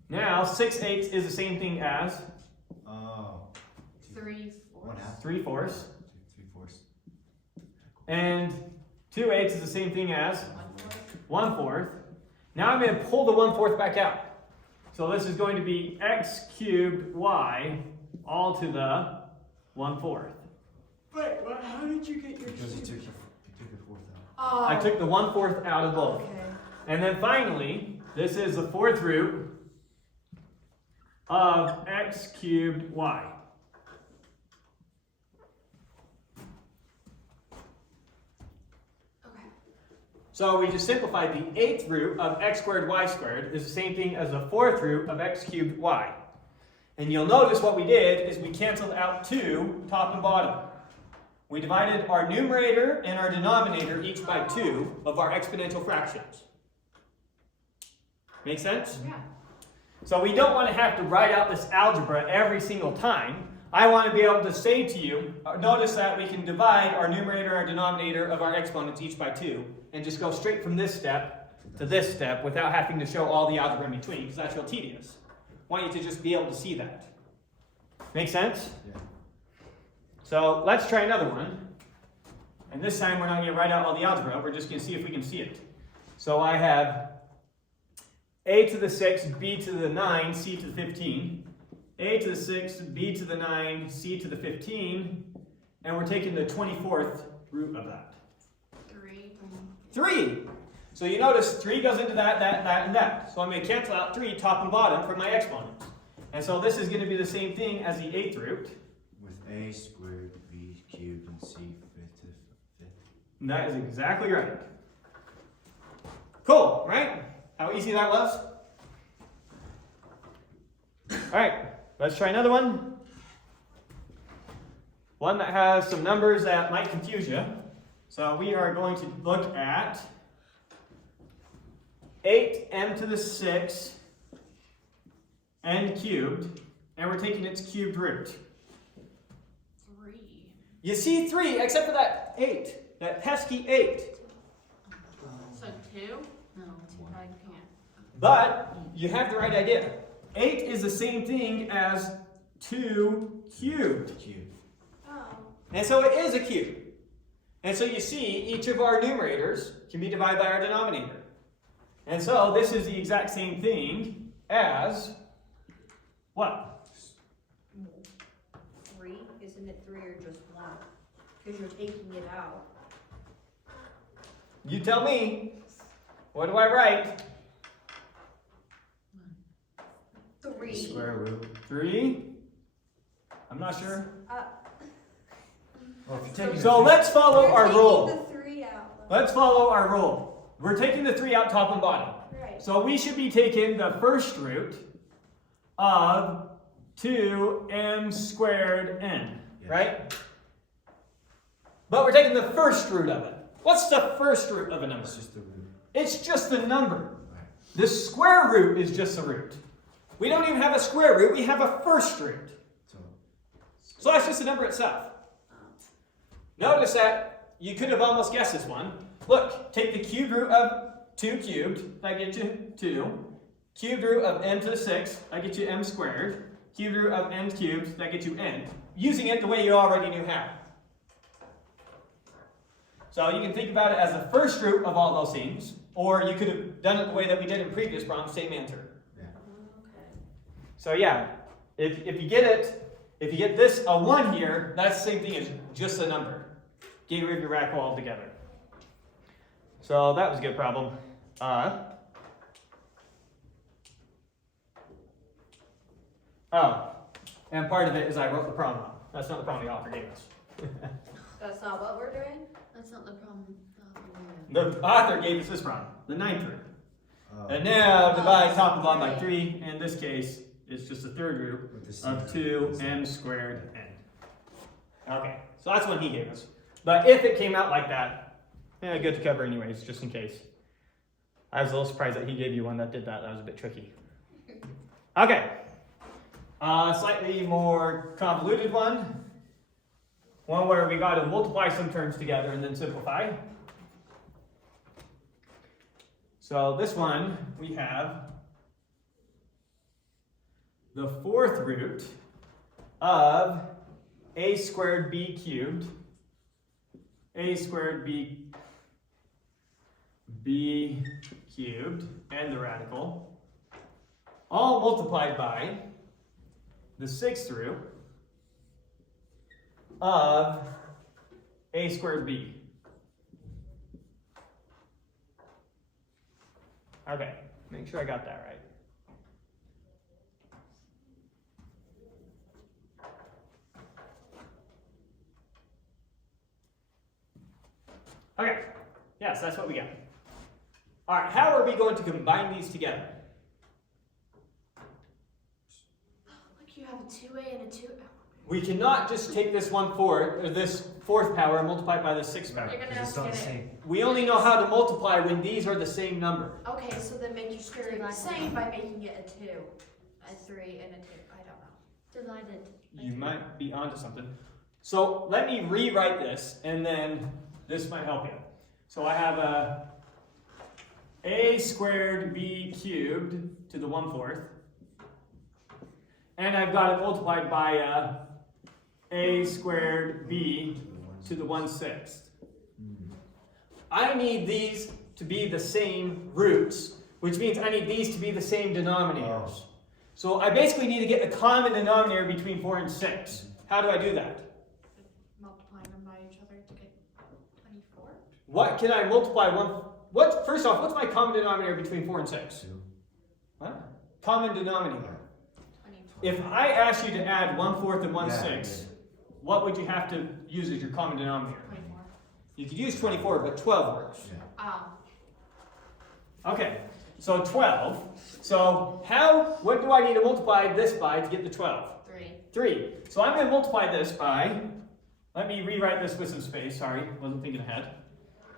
Now 6/8 is the same thing as Oh. 3/4. 1/2. 3/4. 3/4. And 2/8 is the same thing as 1/4. 1/4. Now I'm going to pull the 1/4 back out. So this is going to be x cubed y all to the 1/4. Wait, what? How did you get your Because you took the 4th out. Oh. I took the 1/4 out of both. Okay. And then finally, this is the 4th root of x cubed y. Okay. So we just simplified the 8th root of x squared y squared is the same thing as the 4th root of x cubed y. And you'll notice what we did is we canceled out 2 top and bottom. We divided our numerator and our denominator each by 2 of our exponential fractions. Make sense? Yeah. So we don't want to have to write out this algebra every single time. I want to be able to say to you, notice that we can divide our numerator and our denominator of our exponents each by 2 and just go straight from this step to this step without having to show all the algebra in between because that's real tedious. I want you to just be able to see that. Make sense? Yeah. So let's try another one. And this time we're not going to write out all the algebra, we're just going to see if we can see it. So I have a to the 6, b to the 9, c to the 15. A to the 6, b to the 9, c to the 15. And we're taking the 24th root of that. 3. 3! So you notice 3 goes into that, and that. So I'm going to cancel out 3 top and bottom for my exponents. And so this is going to be the same thing as the 8th root. With a squared, b cubed, and c fifth to the 5th. And that is exactly right. Cool, right? How easy that was? Alright, let's try another one. One that has some numbers that might confuse you. So we are going to look at 8m to the 6 n cubed, and we're taking its cubed root. 3. You see 3, except for that 8, that pesky 8. So 2? No, I can't. But you have the right idea. 8 is the same thing as 2 cubed. Cubed. Oh. And so it is a cube. And so you see, each of our numerators can be divided by our denominator. And so this is the exact same thing as what? 3, isn't it 3 or just 1? Because you're taking it out. You tell me. What do I write? 3. Square root. 3? I'm not sure. Well, if you take So let's follow our rule. You're taking the 3 out. Let's follow our rule. We're taking the 3 out top and bottom. Right. So we should be taking the first root of 2m squared n, Yeah. right? But we're taking the first root of it. What's the first root of a number? It's just the root. It's just the number. Right. The square root is just the root. We don't even have a square root, we have a first root. So that's just the number itself. Notice that you could have almost guessed this one. Look, take the cubed root of 2 cubed, that gets you 2. Cubed root of n to the 6, that gets you m squared. Cubed root of n cubed, that gets you n. Using it the way you already knew how. So you can think about it as the first root of all those things, or you could have done it the way that we did in previous problems, same answer. Yeah. Okay. So yeah, if you get it, If you get this, a 1 here, that's the same thing as just a number. Get rid of your radical altogether. So that was a good problem. And part of it is I wrote the problem wrong. That's not the problem the author gave us. That's not what we're doing? That's not the problem. The author gave us this problem, the 9th root. Oh, And now divide top and bottom by 3. In this case, it's just the third root with the same of 2m squared n. Okay, so that's what he gave us. But if it came out like that, yeah, good to cover anyways, just in case. I was a little surprised that he gave you one that did that. That was a bit tricky. Okay. Slightly more convoluted one. One where we got to multiply some terms together and then simplify. So this one, we have the 4th root of a squared b cubed, a squared b cubed, and the radical, all multiplied by the 6th root of a squared b. Okay, make sure I got that right. Okay, yes, that's what we got. All right, how are we going to combine these together? Look, you have a 2a and a 2. We cannot just take this 1/4, or this 4th power, and multiply it by the 6th power. You're gonna Because have it's to not the get it. same. We only know how to multiply when these are the same number. Okay, so then make your square root the same by making it a 2, a 3, and a 2. I don't know. Divided. You might be onto something. So let me rewrite this, and then this might help you. So I have a squared b cubed to the 1/4, and I've got it multiplied by a squared b to the 1/6. I need these to be the same roots, which means I need these to be the same denominators. So I basically need to get the common denominator between 4 and 6. How do I do that? Multiplying them by each other to get 24. What can I multiply first off, what's my common denominator between 4 and 6? 2. What? Common denominator. 24. If I asked you to add 1/4 and 1/6, Yeah. what would you have to use as your common denominator? 24. You could use 24, but 12 works. Yeah. Okay, so 12. So what do I need to multiply this by to get the 12? 3. 3. So I'm going to multiply this by, let me rewrite this with some space, sorry, wasn't thinking ahead.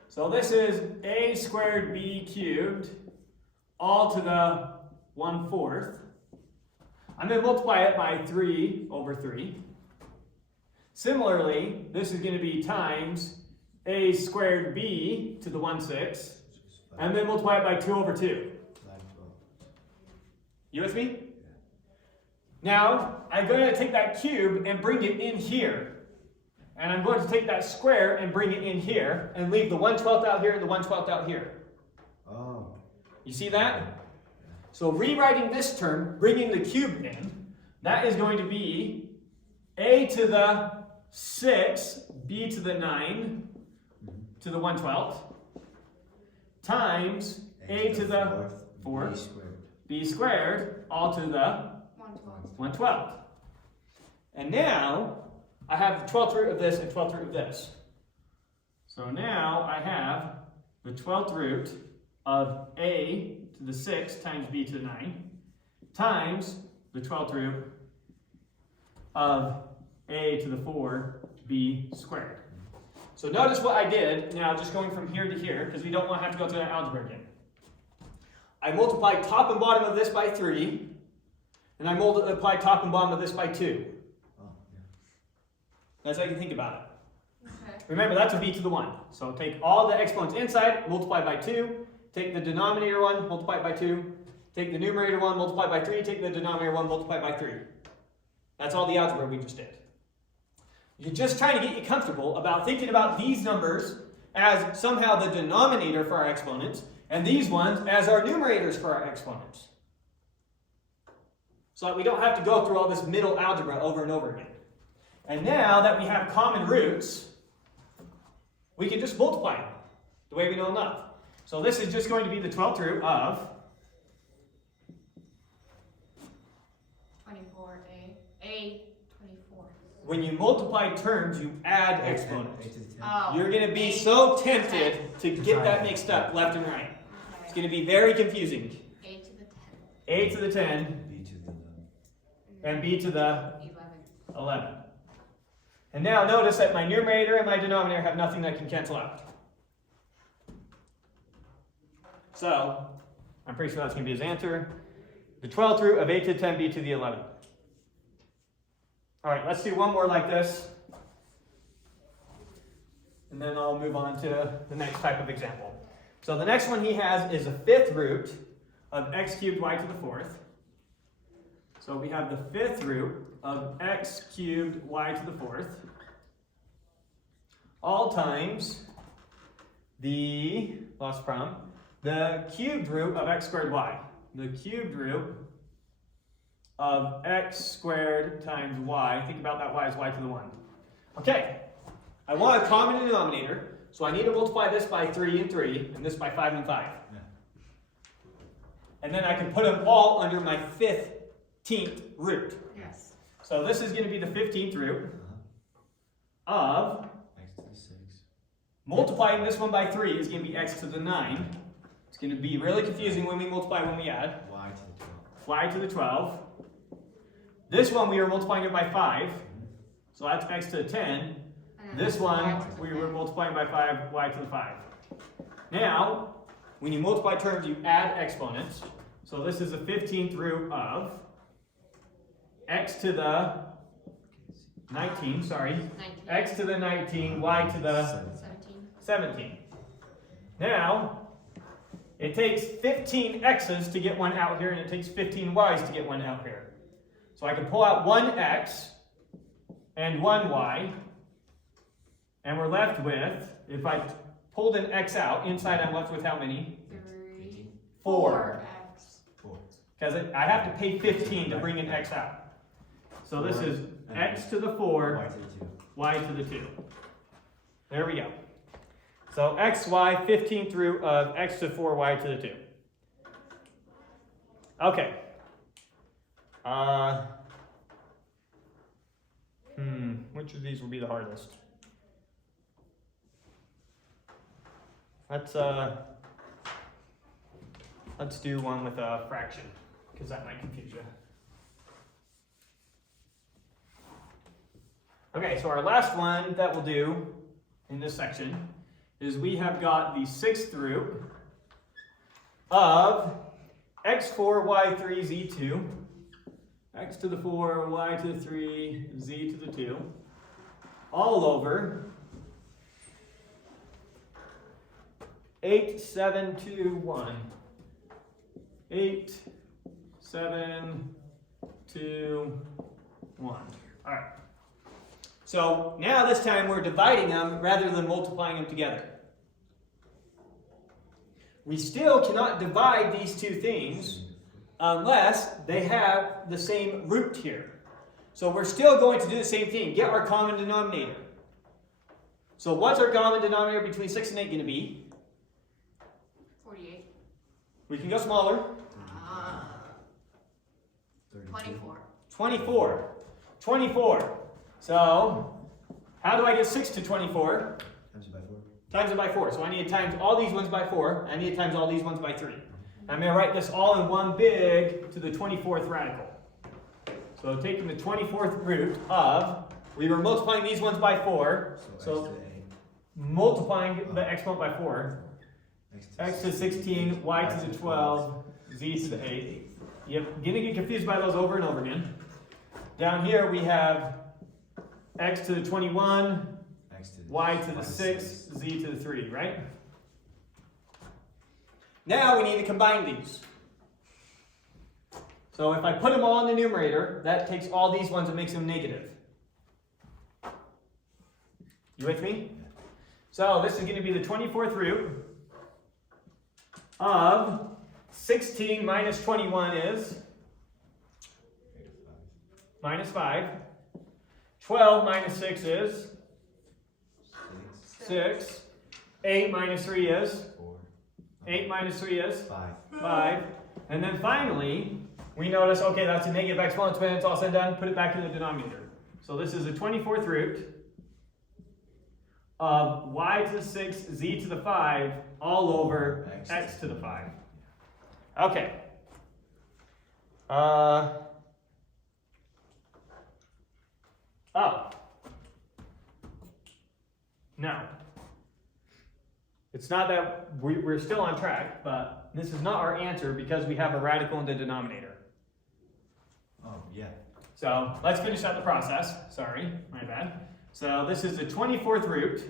So this is a squared b cubed all to the 1/4. I'm going to multiply it by 3 over 3. Similarly, this is going to be times a squared b to the 1/6. And then multiply it by 2 over 2. You with me? Now, I'm going to take that cube and bring it in here. And I'm going to take that square and bring it in here, and leave the 1/12 out here and the 1/12 out here. Oh. You see that? So rewriting this term, bringing the cube in, that is going to be a to the 6, b to the 9, to the 1/12, times a to the 4, B squared. b squared, all to the 112. 1/12. And now, I have the 12th root of this and 12th root of this. So now I have the 12th root of a to the 6 times b to the 9 times the 12th root of a to the 4 b squared. So notice what I did, now just going from here to here, because we don't want to have to go through that algebra again. I multiplied top and bottom of this by 3, and I multiplied top and bottom of this by 2. Oh, yeah. That's how you can think about it. Okay. Remember, that's a b to the 1. So take all the exponents inside, multiply by 2, take the denominator 1, multiply it by 2, take the numerator 1, multiply by 3, take the denominator 1, multiply by 3. That's all the algebra we just did. You're just trying to get you comfortable about thinking about these numbers as somehow the denominator for our exponents, and these ones as our numerators for our exponents. So that we don't have to go through all this middle algebra over and over again. And now that we have common roots, we can just multiply them the way we know enough. So this is just going to be the 12th root of 24a. A 24. when you multiply terms, you add exponents. 8 to the 10. Oh. You're going to be A so to the tempted to get that mixed up left and right. It's 10. going to be very confusing. A to the 10. A to the 10 B to the 11. and B to the 11. 11. And now notice that my numerator and my denominator have nothing that can cancel out. So, I'm pretty sure that's going to be his answer. The 12th root of 8 to the 10, B to the 11. All right, let's do one more like this. And then I'll move on to the next type of example. So the next one he has is a 5th root of x cubed y to the 4th. So we have the 5th root of x cubed y to the 4th, all times the, lost problem, the cubed root of x squared y. The cubed root of x squared times y. Think about that y as y to the 1. Okay, I want a common denominator, so I need to multiply this by 3 and 3, and this by 5 and 5. Yeah. And then I can put them all under my 15th root. Yes. So this is going to be the 15th root of, X to the 6. multiplying this one by 3 is going to be x to the 9. It's going to be really confusing when we multiply, when we add. Y to the 12. Y to the 12. This one we are multiplying it by 5. So that's x to the 10. This one we were multiplying by 5, y to the 5. Now, when you multiply terms, you add exponents. So this is the 15th root of x to the 19, sorry. 19. X to the 19, y to the 17. 17. Now, it takes 15 x's to get one out here, and it takes 15 y's to get one out here. So I can pull out one x and one y, and we're left with, if I pulled an x out, inside I'm left with how many? 3. 4. X. 4. Because I have to pay 15 to bring an x out. So this is x to the 4, Y to the 2. y to the 2. There we go. So x, y, 15th root of x to the 4, y to the 2. Okay. Which of these will be the hardest? Let's do one with a fraction, because that might confuse you. Okay, so our last one that we'll do in this section is we have got the 6th root of x4, y3, z2, x to the 4, y to the 3, z to the 2, all over 8, 7, 2, 1. 8, 7, 2, 1. All right. So now this time we're dividing them rather than multiplying them together. We still cannot divide these two things unless they have the same root here. So we're still going to do the same thing, get our common denominator. So what's our common denominator between 6 and 8 going to be? 48. We can go smaller. 24. 24. 24. So, how do I get 6 to 24? Times it by 4. Times it by 4. So I need to times all these ones by 4. I need to times all these ones by 3. I'm going to write this all in one big to the 24th radical. So taking the 24th root of, we were multiplying these ones by 4. So X to the 8. Multiplying the exponent by 4. X to 16, y to the 12, z to the 8. You're going to get confused by those over and over again. Down here we have x to the 21, X to the y to the 6, z to the 3, right? Now we need to combine these. So if I put them all in the numerator, that takes all these ones and makes them negative. You with me? So this is going to be the 24th root of 16 minus 21 is minus 5. 12 minus 6 is 6, 6. 8 minus 3 is 4, 8 minus 3 is 5. 5. And then finally, we notice, okay, that's a negative exponent when it's all said and done, put it back in the denominator. So this is the 24th root of y to the 6, z to the 5, all over x to the 5. Okay. Now, it's not that we're still on track, but this is not our answer because we have a radical in the denominator. Oh, yeah. So let's finish out the process. Sorry, my bad. So this is the 24th root.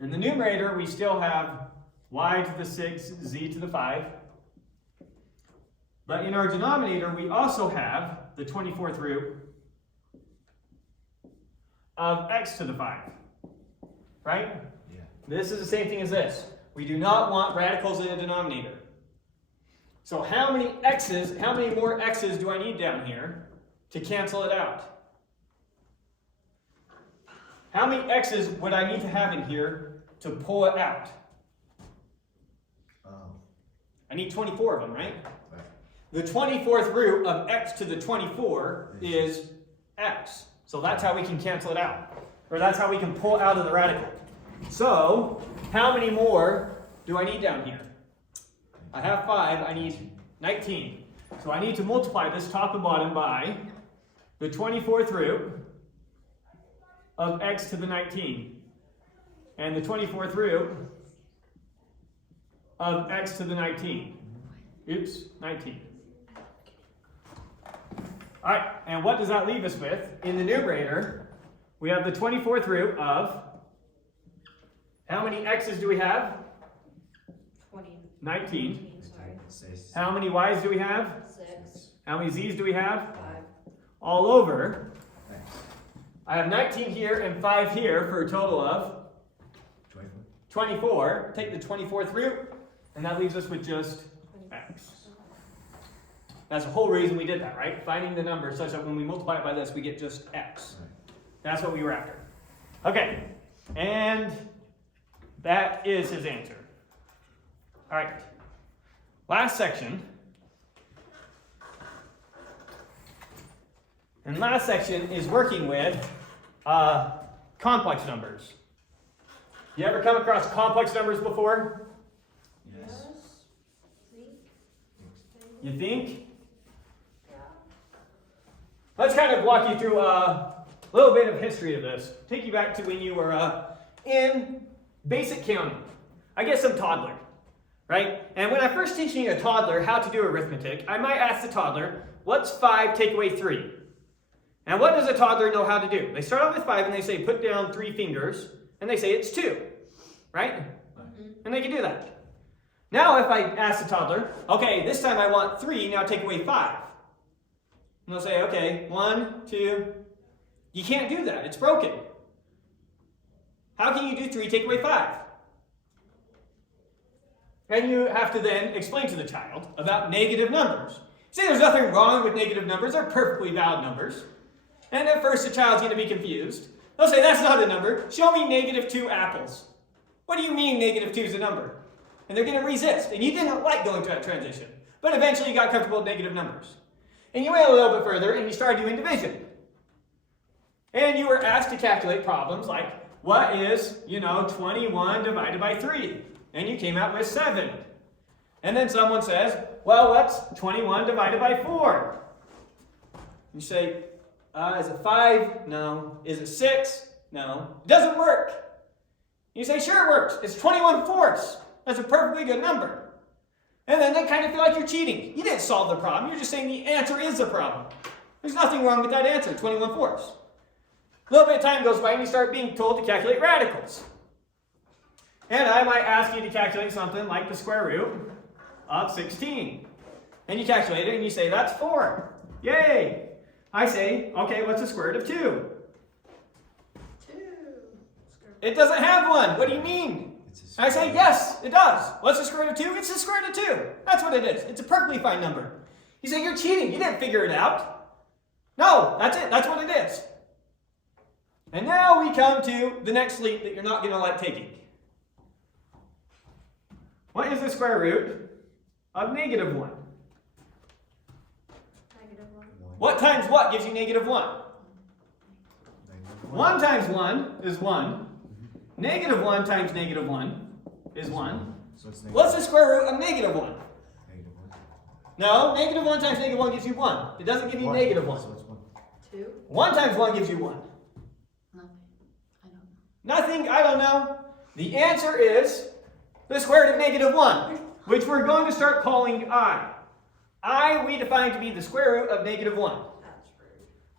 In the numerator, we still have y to the 6, z to the 5. But in our denominator, we also have the 24th root of x to the 5. Right? Yeah. This is the same thing as this. We do not want radicals in the denominator. So how many more x's do I need down here to cancel it out? How many x's would I need to have in here to pull it out? Oh, I need 24 of them, right? right. The 24th root of x to the 24 is x. So that's how we can cancel it out. Or that's how we can pull out of the radical. So, how many more do I need down here? I have 5, I need 19. So I need to multiply this top and bottom by the 24th root of x to the 19. And the 24th root of x to the 19. Oops, 19. Alright, and what does that leave us with? In the numerator, we have the 24th root of, how many x's do we have? 19. Sorry. How many y's do we have? 6. How many z's do we have? 5. All over. Thanks. I have 19 here and 5 here for a total of 24. 24. Take the 24th root, and that leaves us with just x. That's the whole reason we did that, right? Finding the number such that when we multiply it by this, we get just x. Right. That's what we were after. Okay, and that is his answer. All right, last section. And last section is working with complex numbers. You ever come across complex numbers before? Yes. You think? Let's kind of walk you through a little bit of history of this. Take you back to when you were in basic counting. I guess some toddler, right? And when I'm first teaching a toddler how to do arithmetic, I might ask the toddler, what's 5 take away 3? And what does a toddler know how to do? They start off with 5 and they say, put down 3 fingers, and they say it's 2, right? And they can do that. Now if I ask the toddler, okay, this time I want 3, now take away 5. And they'll say, okay, 1, 2. You can't do that. It's broken. How can you do 3 take away 5? And you have to then explain to the child about negative numbers. Say there's nothing wrong with negative numbers. They're perfectly valid numbers. And at first the child's going to be confused. They'll say, that's not a number. Show me negative 2 apples. What do you mean negative 2 is a number? And they're going to resist. And you didn't like going through that transition. But eventually you got comfortable with negative numbers. And you went a little bit further and you started doing division. And you were asked to calculate problems like, what is, 21 divided by 3? And you came out with 7. And then someone says, well, what's 21 divided by 4? You say, is it 5? No. Is it 6? No. It doesn't work. You say, sure it works. It's 21/4. That's a perfectly good number. And then they kind of feel like you're cheating. You didn't solve the problem. You're just saying the answer is the problem. There's nothing wrong with that answer, 21/4. A little bit of time goes by and you start being told to calculate radicals. And I might ask you to calculate something like the square root of 16. And you calculate it and you say, that's 4. Yay! I say, okay, what's the square root of 2? 2. It doesn't have one. What do you mean? I say, yes, it does. What's the square root of 2? It's the square root of 2. That's what it is. It's a perfectly fine number. You say, you're cheating. You didn't figure it out. No, that's it. That's what it is. And now we come to the next leap that you're not going to like taking. What is the square root of negative 1? Negative 1. What times what gives you negative 1? Negative 1 times 1 is 1. Negative 1 times negative 1 is 1. So it's negative. What's the square root of negative 1? Negative 1. No, negative 1 times negative 1 gives you 1. It doesn't give you negative 1. So it's 1. 2. 1 times 1 gives you 1. Nothing. Nothing? I I don't know. don't know. The answer is the square root of negative 1, which we're going to start calling I. I we define to be the square root of negative 1. That's rude.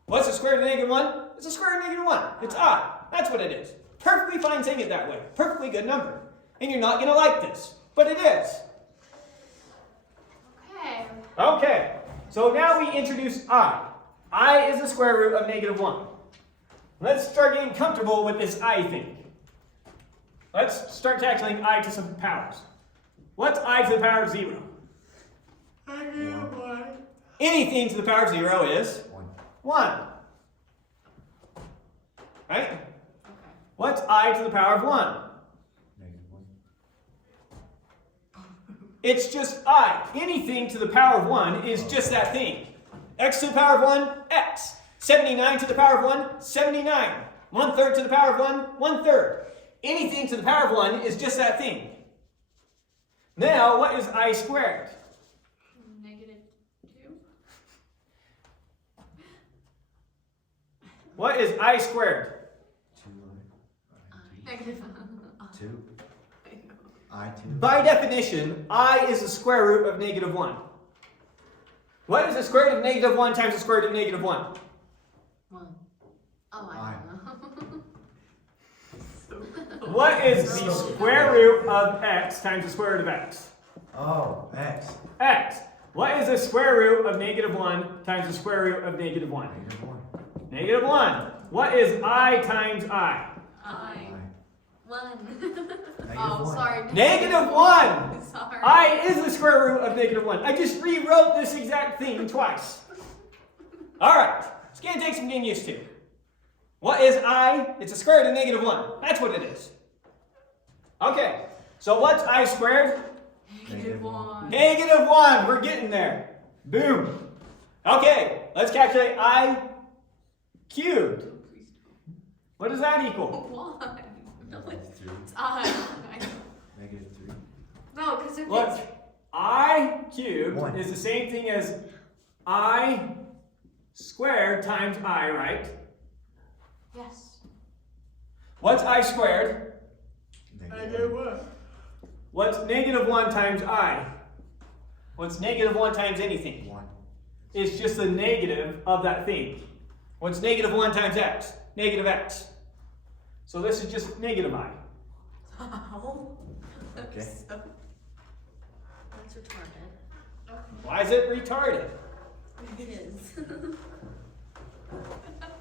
What's the square root of negative 1? It's the square root of negative 1. It's I. That's what it is. Perfectly fine saying it that way. Perfectly good number. And you're not going to like this, but it is. Okay. Okay, so now we introduce I. I is the square root of negative 1. Let's start getting comfortable with this I thing. Let's start tackling I to some powers. What's I to the power of 0? Anything to the power of 0 is 1. Right? Okay. What's I to the power of 1? Negative 1. It's just I. Anything to the power of 1 is just that thing. X to the power of 1, x. 79 to the power of 1, 79. 1/3 to the power of 1, 1/3. Anything to the power of 1 is just that thing. Now, what is I squared? Negative 2. What is I squared? 2I. Negative 2. I 2. By definition, I is the square root of negative 1. What is the square root of negative 1 times the square root of negative 1? 1. Oh, I don't know. What is the square root of x times the square root of x? Oh, X. X. What is the square root of negative 1 times the square root of negative 1? Negative 1. Negative 1. What is I times I? I. 1. Negative Oh, 1. sorry. Negative 1. Sorry. I is the square root of negative 1. I just rewrote this exact thing twice. Alright, it's going to take some getting used to. What is I? It's the square root of negative 1. That's what it is. Okay, so what's I squared? Negative 1. Negative 1. We're getting there. Boom. Okay, let's calculate I cubed. What does that equal? 1. No, Negative 3. it's I. Negative 3. No, because if Look, it's I cubed 1. is the same thing as I squared times I, right? Yes. What's I squared? Negative 1. What's negative 1 times I? What's negative 1 times anything? 1. It's just the negative of that thing. What's negative 1 times x? Negative x. So this is just negative I. Oh. Okay. So, that's retarded. Why is it retarded? It is.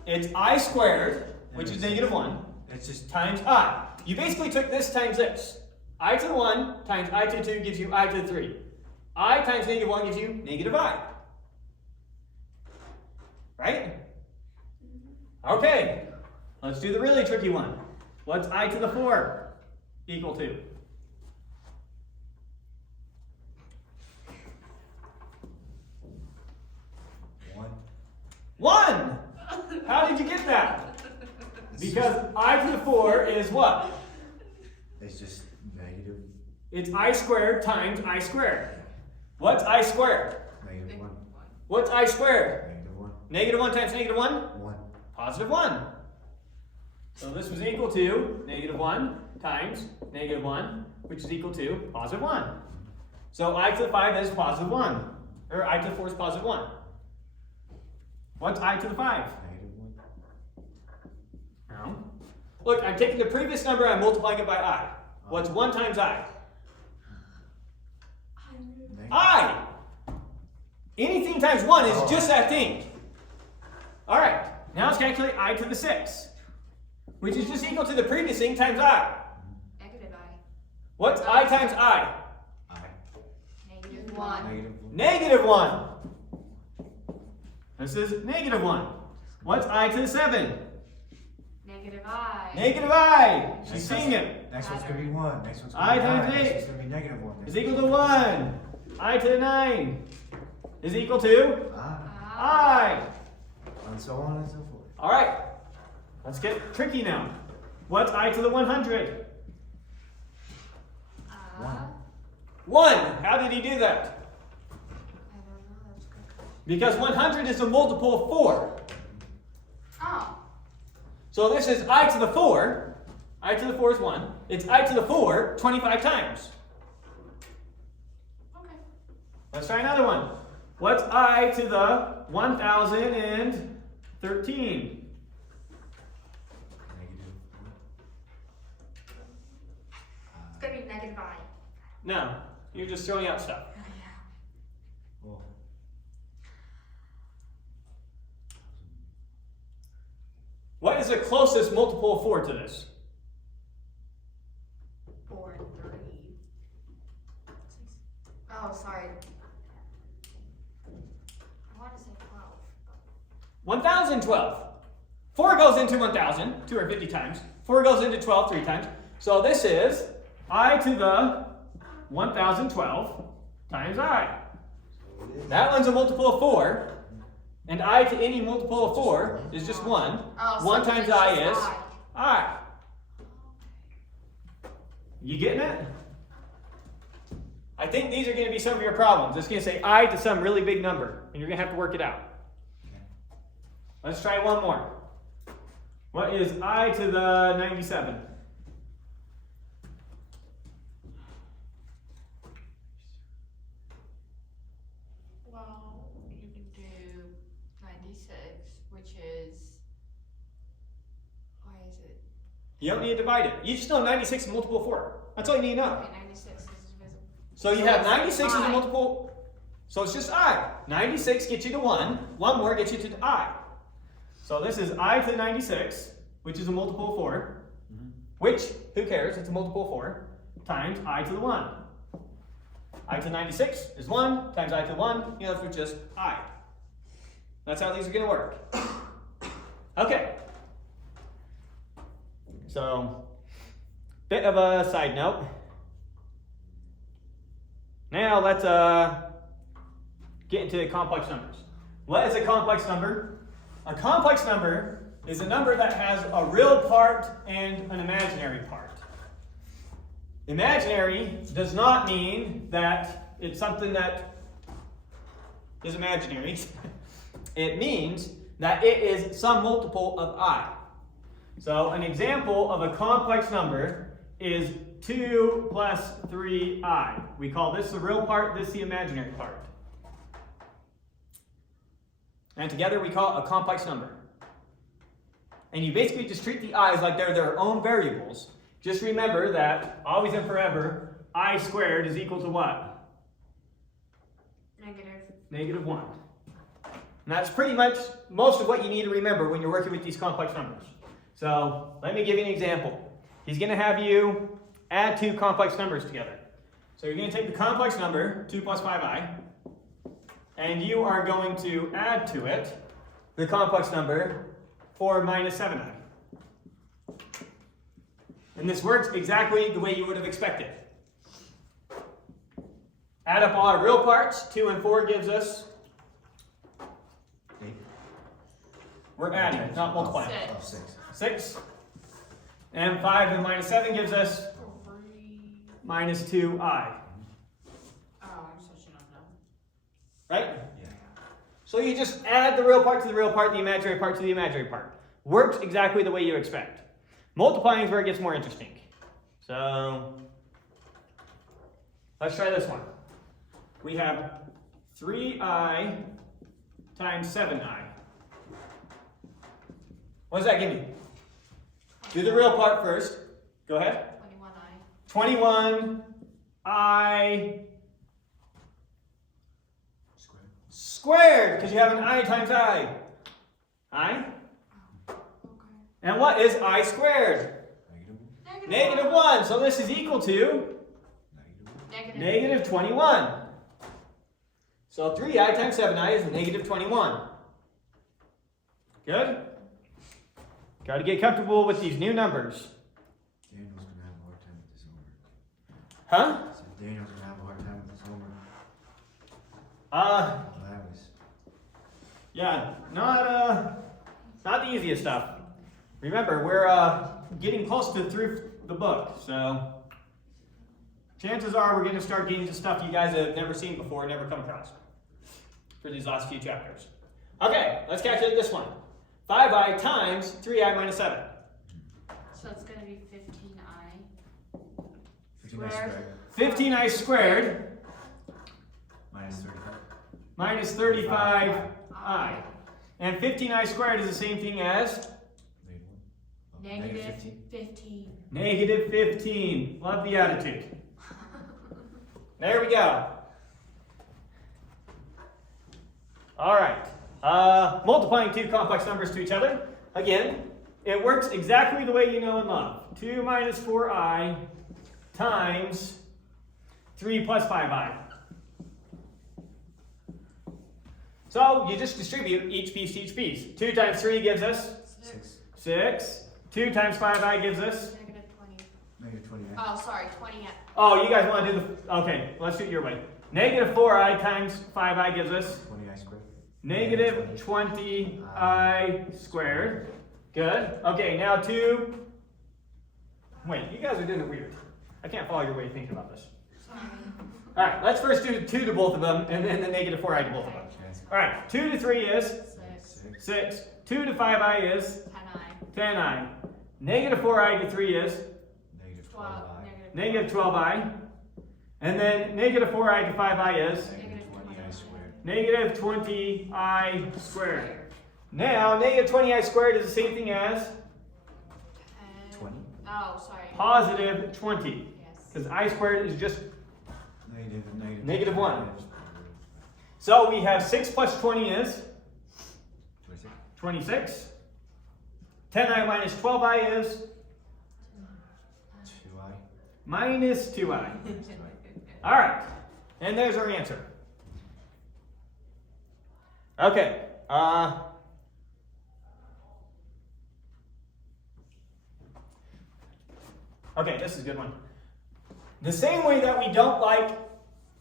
It's I squared, which is negative 1, It's just times I. You basically took this times this. I to the 1 times I to the 2 gives you I to the 3. I times negative 1 gives you negative I. Right? Okay, let's do the really tricky one. What's I to the 4 equal to? one. 1! How did you get that? Because I to the 4 is what? It's just negative. It's I squared times I squared. What's I squared? Negative 1. What's I squared? Negative 1. Negative 1 times negative 1? 1. Positive 1. So this was equal to negative 1 times negative 1, which is equal to positive 1. So I to the 5 is positive 1. Or I to the 4 is positive 1. What's I to the 5? Negative 1. No. Look, I'm taking the previous number, I'm multiplying it by I. What's 1 times I? Negative. I! Anything times 1 is just that thing. Alright, now let's calculate I to the 6, which is just equal to the previous thing times I. Negative I. What's I times I? I. Negative 1. Negative 1. Negative 1. This is negative 1. What's I to the 7? Negative Negative I. Negative I. She's seeing it. Next one's gonna be 1. Next one's I gonna be 9. times Next 8 one's gonna be negative 1. is equal to 1. I to the 9 is equal to I. And so on and so forth. All right. Let's get tricky now. What's I to the 100? 1. How did he do that? I don't know, that's a good question. Because 100 is a multiple of 4. Oh. So this is I to the 4. I to the 4 is 1. It's I to the 4 25 times. Okay. Let's try another one. What's I to the 1013? It's gonna be negative I. No, you're just throwing out stuff. Oh, yeah. Well, What is the closest multiple of 4 to this? 4 and 3. Oh, sorry. I want to say 12. 1012. 4 goes into 1000 250 times. 4 goes into 12 3 times. So this is I to the 1012 times I. That one's a multiple of 4. And I to any multiple of 4 is just 1. Oh, 1 so times it's I just is I. You getting it? I think these are going to be some of your problems. It's going to say I to some really big number, and you're going to have to work it out. Let's try one more. What is I to the 97? Well, you can do 96, which is, why is it? You don't need to divide it. You just know 96 is a multiple of 4. That's all you need to know. Okay, 96 is divisible. So you So have it's 96 as a I. multiple. So it's just I. 96 gets you to 1. 1 more gets you to I. So this is I to the 96, which is a multiple of 4. Which, who cares? It's a multiple of 4. Times I to the 1. I to the 96 is 1 times I to the 1. You know, that's just I. That's how these are going to work. Okay. So, bit of a side note. Now let's get into complex numbers. What is a complex number? A complex number is a number that has a real part and an imaginary part. Imaginary does not mean that it's something that is imaginary. It means that it is some multiple of I. So an example of a complex number is 2 plus 3i. We call this the real part, this the imaginary part. And together we call it a complex number. And you basically just treat the i's like they're their own variables. Just remember that, always and forever, I squared is equal to what? Negative. -1. And that's pretty much most of what you need to remember when you're working with these complex numbers. So let me give you an example. He's going to have you add two complex numbers together. So you're going to take the complex number, 2 plus 5i, and you are going to add to it the complex number 4 minus 7i. And this works exactly the way you would have expected. Add up all our real parts. 2 and 4 gives us, we're adding, not multiplying. 6. And 5 and minus 7 gives us minus 2i. Oh, I'm such an unknown. Right? Yeah. So you just add the real part to the real part, the imaginary part to the imaginary part. Works exactly the way you expect. Multiplying is where it gets more interesting. So let's try this one. We have 3i times 7i. What does that give me? Do the real part first. Go ahead. 21i. 21i squared, because you have an I times I. I? Okay. And what is I squared? -1. So this is equal to -21. So 3i times 7i is -21. Good? Got to get comfortable with these new numbers. Daniel's gonna have a hard time with this homework. Huh? So Daniel's gonna have a hard time with this homework. That was. Yeah, not the easiest stuff. Remember, we're getting close to through the book, so chances are we're going to start getting to stuff you guys have never seen before, never come across for these last few chapters. Okay, let's calculate this one. 5i times 3i minus 7. So it's gonna be 15i 15i squared 15i squared minus 35. minus 35i. And 15i squared is the same thing as negative 15. negative 15. Love the attitude. There we go. All right. Multiplying two complex numbers to each other. Again, it works exactly the way you know and love. 2 minus 4i times 3 plus 5i. So you just distribute each piece to each piece. 2 times 3 gives us 6. 2 times 5i gives us? Negative 20. Negative 29. Oh, sorry, 20. Oh, you guys want to do the... Okay, let's do it your way. Negative 4i times 5i gives us? 20i squared. Negative 20i squared. Good. Okay, now 2... Wait, you guys are doing it weird. I can't follow your way of thinking about this. Sorry. All right, let's first do 2 to both of them, and then the negative 4i to both of them. All right, 2 to 3 is? 6. 2 to 5i is? 10i. 10i. Negative 4i to 3 is? Negative 12. 12i. Negative 12i. And then negative 4i to 5i is? Negative 20i squared. Negative 20i squared. Now, negative 20i squared is the same thing as? 20. Oh, sorry. Positive 20. Yes. Because I squared is just... Negative 1. So we have 6 plus 20 is? 26. 26. 10i minus 12i is? 2i. Minus 2i. All right. And there's our answer. Okay. Okay, this is a good one. The same way that we don't like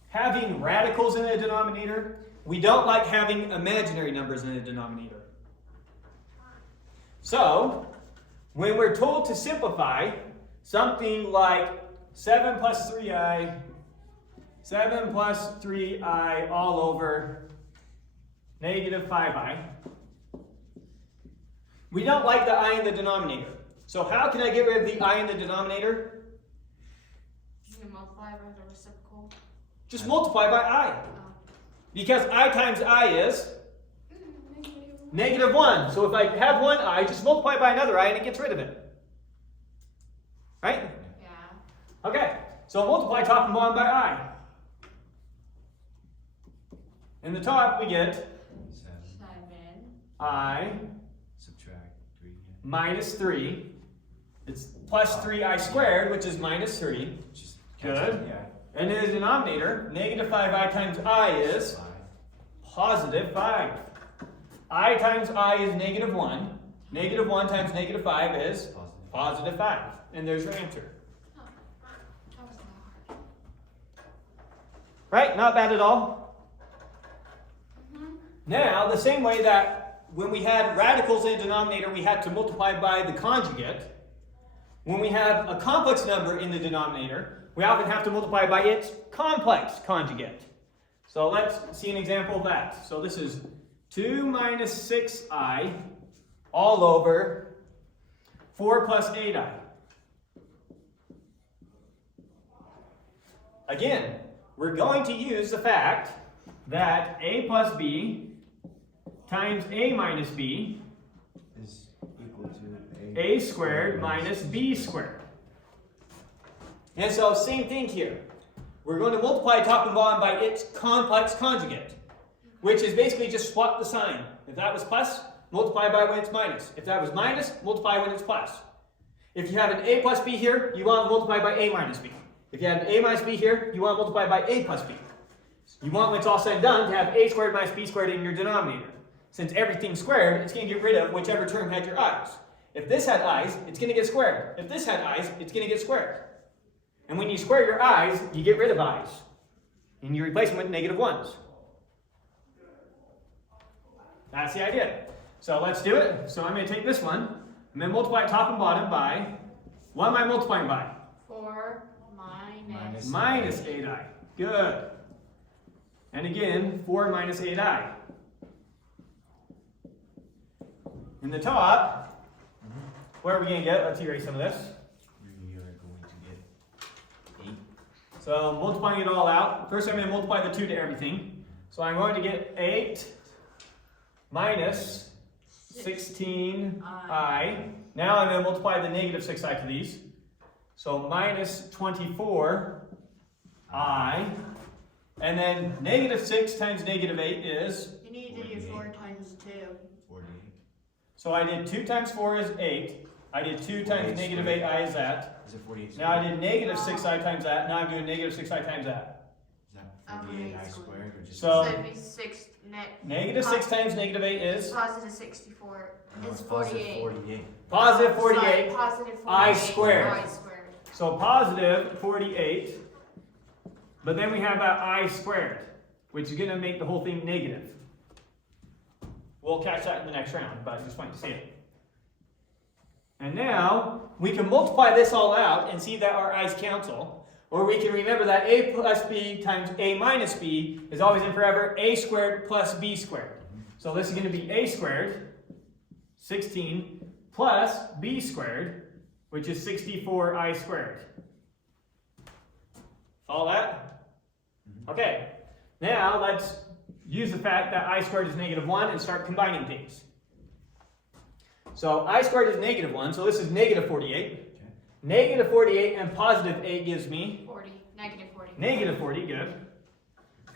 having radicals in the denominator, we don't like having imaginary numbers in the denominator. So, when we're told to simplify something like 7 plus 3i all over negative 5i, we don't like the I in the denominator. So how can I get rid of the I in the denominator? You can multiply by the reciprocal. Just multiply by I. Because I times I is negative 1. So if I have one I, just multiply by another I and it gets rid of it. Right? Yeah. Okay. So multiply top and bottom by I. In the top we get 7. I Subtract 3. minus 3. It's plus 3i squared, which is minus 3. Just Good. Yeah. And in the denominator, negative 5i times I is 5. positive 5. I times I is negative 1. Negative 1 times negative 5 is Positive. positive 5. And there's your answer. That was not hard. Right? Not bad at all. Mm-hmm. Now, the same way that when we had radicals in the denominator, we had to multiply by the conjugate. When we have a complex number in the denominator, we often have to multiply by its complex conjugate. So let's see an example of that. So this is 2 minus 6i all over 4 plus 8i. Again, we're going to use the fact that a plus b times a minus b Is equal to a squared minus b squared. And so same thing here. We're going to multiply top and bottom by its complex conjugate, which is basically just swap the sign. If that was plus, multiply by when it's minus. If that was minus, multiply when it's plus. If you have an a plus b here, you want to multiply by a minus b. If you have an a minus b here, you want to multiply by a plus b. You want, when it's all said and done, to have a squared minus b squared in your denominator. Since everything's squared, it's going to get rid of whichever term had your i's. If this had i's, it's going to get squared. If this had i's, it's going to get squared. And when you square your i's, you get rid of i's. And you replace them with negative ones. That's the idea. So let's do it. So I'm going to take this one. I'm going to multiply top and bottom by, what am I multiplying by? 4 minus. Minus 8i. Good. And again, 4 minus 8i. In the top, what are we going to get? Let's erase some of this. We are going to get 8. So multiplying it all out. First I'm going to multiply the 2 to everything. So I'm going to get 8 minus 16i. Now I'm going to multiply the negative 6i to these. So minus 24i. And then negative 6 times negative 8 is? You need to do 4 times 2. 48. So I did 2 times 4 is 8. I did 2 times negative 8i is that. Is it 48 Now I did negative 6i times that. Now I'm doing negative 6i times that. Is that 48i squared or just? So- So it'd be 6 Negative 6 times negative 8 is? positive 64 No, is it's positive 48. 48. Positive Sorry, 48. positive 48. I squared. I squared. So positive 48. But then we have that I squared, which is going to make the whole thing negative. We'll catch that in the next round, but I just want you to see it. And now we can multiply this all out and see that our i's cancel. Or we can remember that a plus b times a minus b is always and forever a squared plus b squared. So this is going to be a squared, 16, plus b squared, which is 64i squared. Follow that? Okay. Now let's use the fact that I squared is negative 1 and start combining things. So I squared is negative 1, so this is negative 48. Okay. Negative 48 and positive 8 gives me 40. Negative 40. negative 40, good.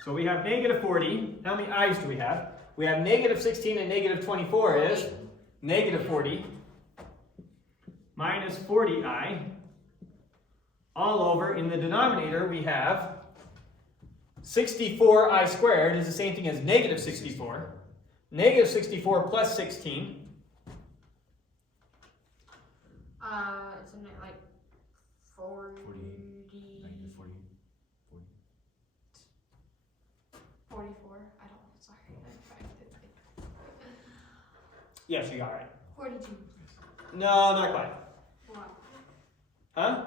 So we have negative 40. How many i's do we have? We have negative 16 and negative 24 is negative 40 minus 40i. All over in the denominator we have 64i squared is the same thing as negative 64. Negative 64 plus 16. Isn't it like 40? 48. 40. 44. I don't know. Sorry. Yes, you got it right. 42. No, not quite. What? Huh?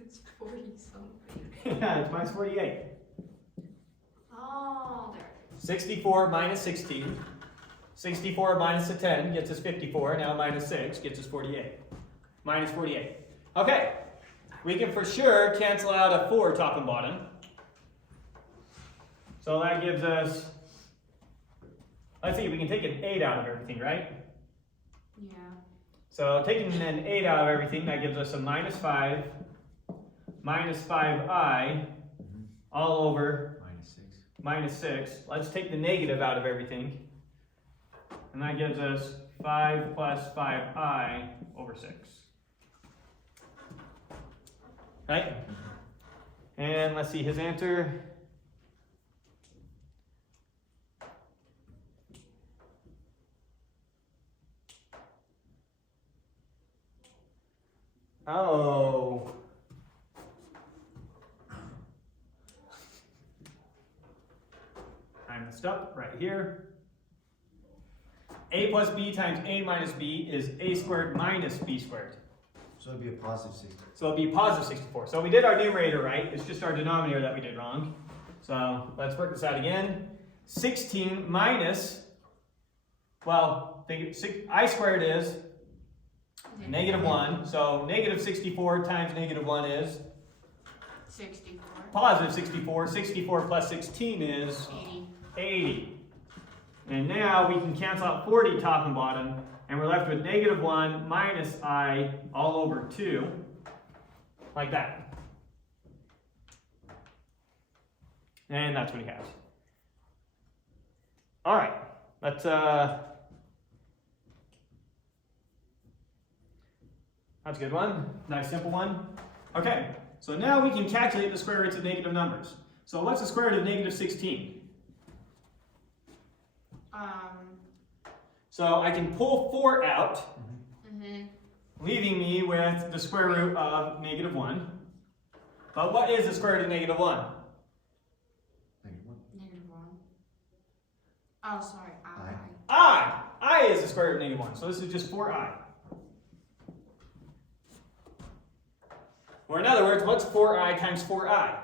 It's 40 something. Yeah, it's minus 48. Oh, there it is. 64 minus 16. 64 minus the 10 gets us 54. Now minus 6 gets us 48. Minus 48. Okay. We can for sure cancel out a 4 top and bottom. So that gives us, let's see, we can take an 8 out of everything, right? Yeah. So taking an 8 out of everything, that gives us a minus 5, minus 5i, all over Minus 6. minus 6. Let's take the negative out of everything. And that gives us 5 plus 5i over 6. Right? And let's see his answer. Oh. I messed up right here. A plus b times a minus b is a squared minus b squared. So it'd be a positive 60. So it'd be positive 64. So we did our numerator right. It's just our denominator that we did wrong. So let's work this out again. 16 minus, well, I squared is negative 1. So negative 64 times negative 1 is 64. positive 64. 64 plus 16 is 80. 80. And now we can cancel out 40 top and bottom, and we're left with negative 1 minus I all over 2, like that. And that's what he has. All right, let's, that's a good one, nice simple one. Okay, so now we can calculate the square roots of negative numbers. So what's the square root of negative 16? So I can pull 4 out, Mm-hmm. leaving me with the square root of -1. But what is the square root of -1? -1. -1. Oh, sorry. I is the square root of -1. So this is just 4i. Or in other words, what's 4i times 4i?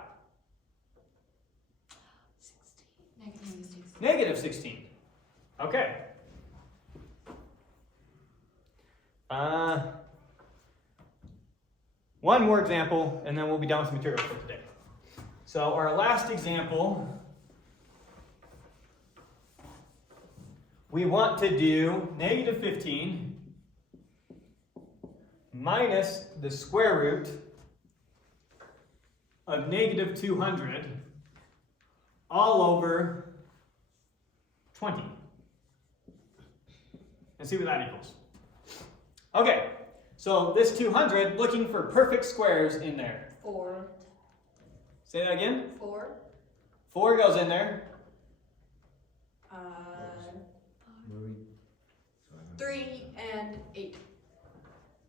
16. -16. Okay. One more example, and then we'll be done with material for today. So our last example, we want to do -15 minus the square root of -200 all over 20. And see what that equals. Okay, so this 200, looking for perfect squares in there. 4. Say that again. 4. 4 goes in there. Were we? 3 and 8.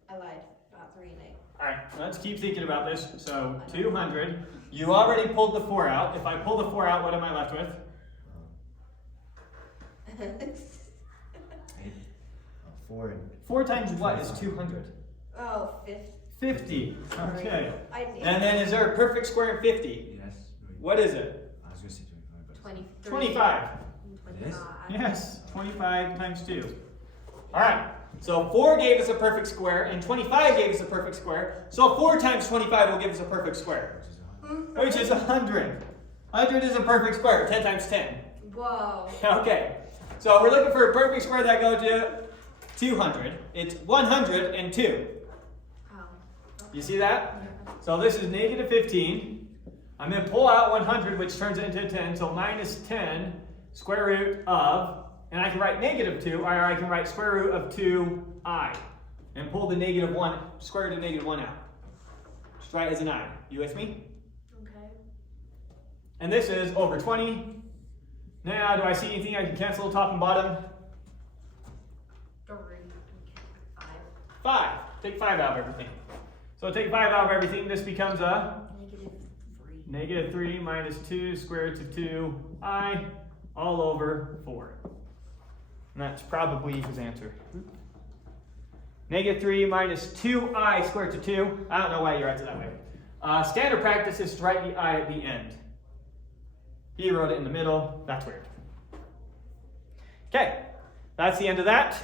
I lied. Not 3 and 8. All right, let's keep thinking about this. So 200. You already pulled the 4 out. If I pull the 4 out, what am I left with? 8. 4 and 4 times what is 200? Oh, 50. 50. Okay. I knew. And then is there a perfect square in 50? yes. What is it? I was gonna say 25, but 23. 25. It is? Yes, 25 times 2. All right, so 4 gave us a perfect square, and 25 gave us a perfect square. So 4 times 25 will give us a perfect square, which is 100. which is 100. 100 is a perfect square, 10 times 10. Whoa. Okay, so we're looking for a perfect square that goes to 200. It's 102. Oh. You see that? So this is -15. I'm going to pull out 100, which turns it into 10. So -10 square root of, and I can write -2, or I can write square root of 2i. And pull the -1, square root of -1 out. Just write it as an I. You with me? Okay. And this is over 20. Now, do I see anything I can cancel top and bottom? 3. 5. 5. Take 5 out of everything. So take 5 out of everything. This becomes a -3 minus 2 square root of 2i all over 4. And that's probably his answer. -3 minus 2i squared to 2. I don't know why you write it that way. Standard practice is to write the I at the end. He wrote it in the middle. That's weird. Okay, that's the end of that.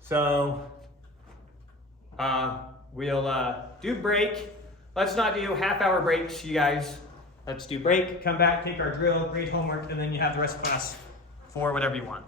So we'll do break. Let's not do half-hour breaks, you guys. Let's do break, come back, take our drill, grade homework, and then you have the rest of class for whatever you want.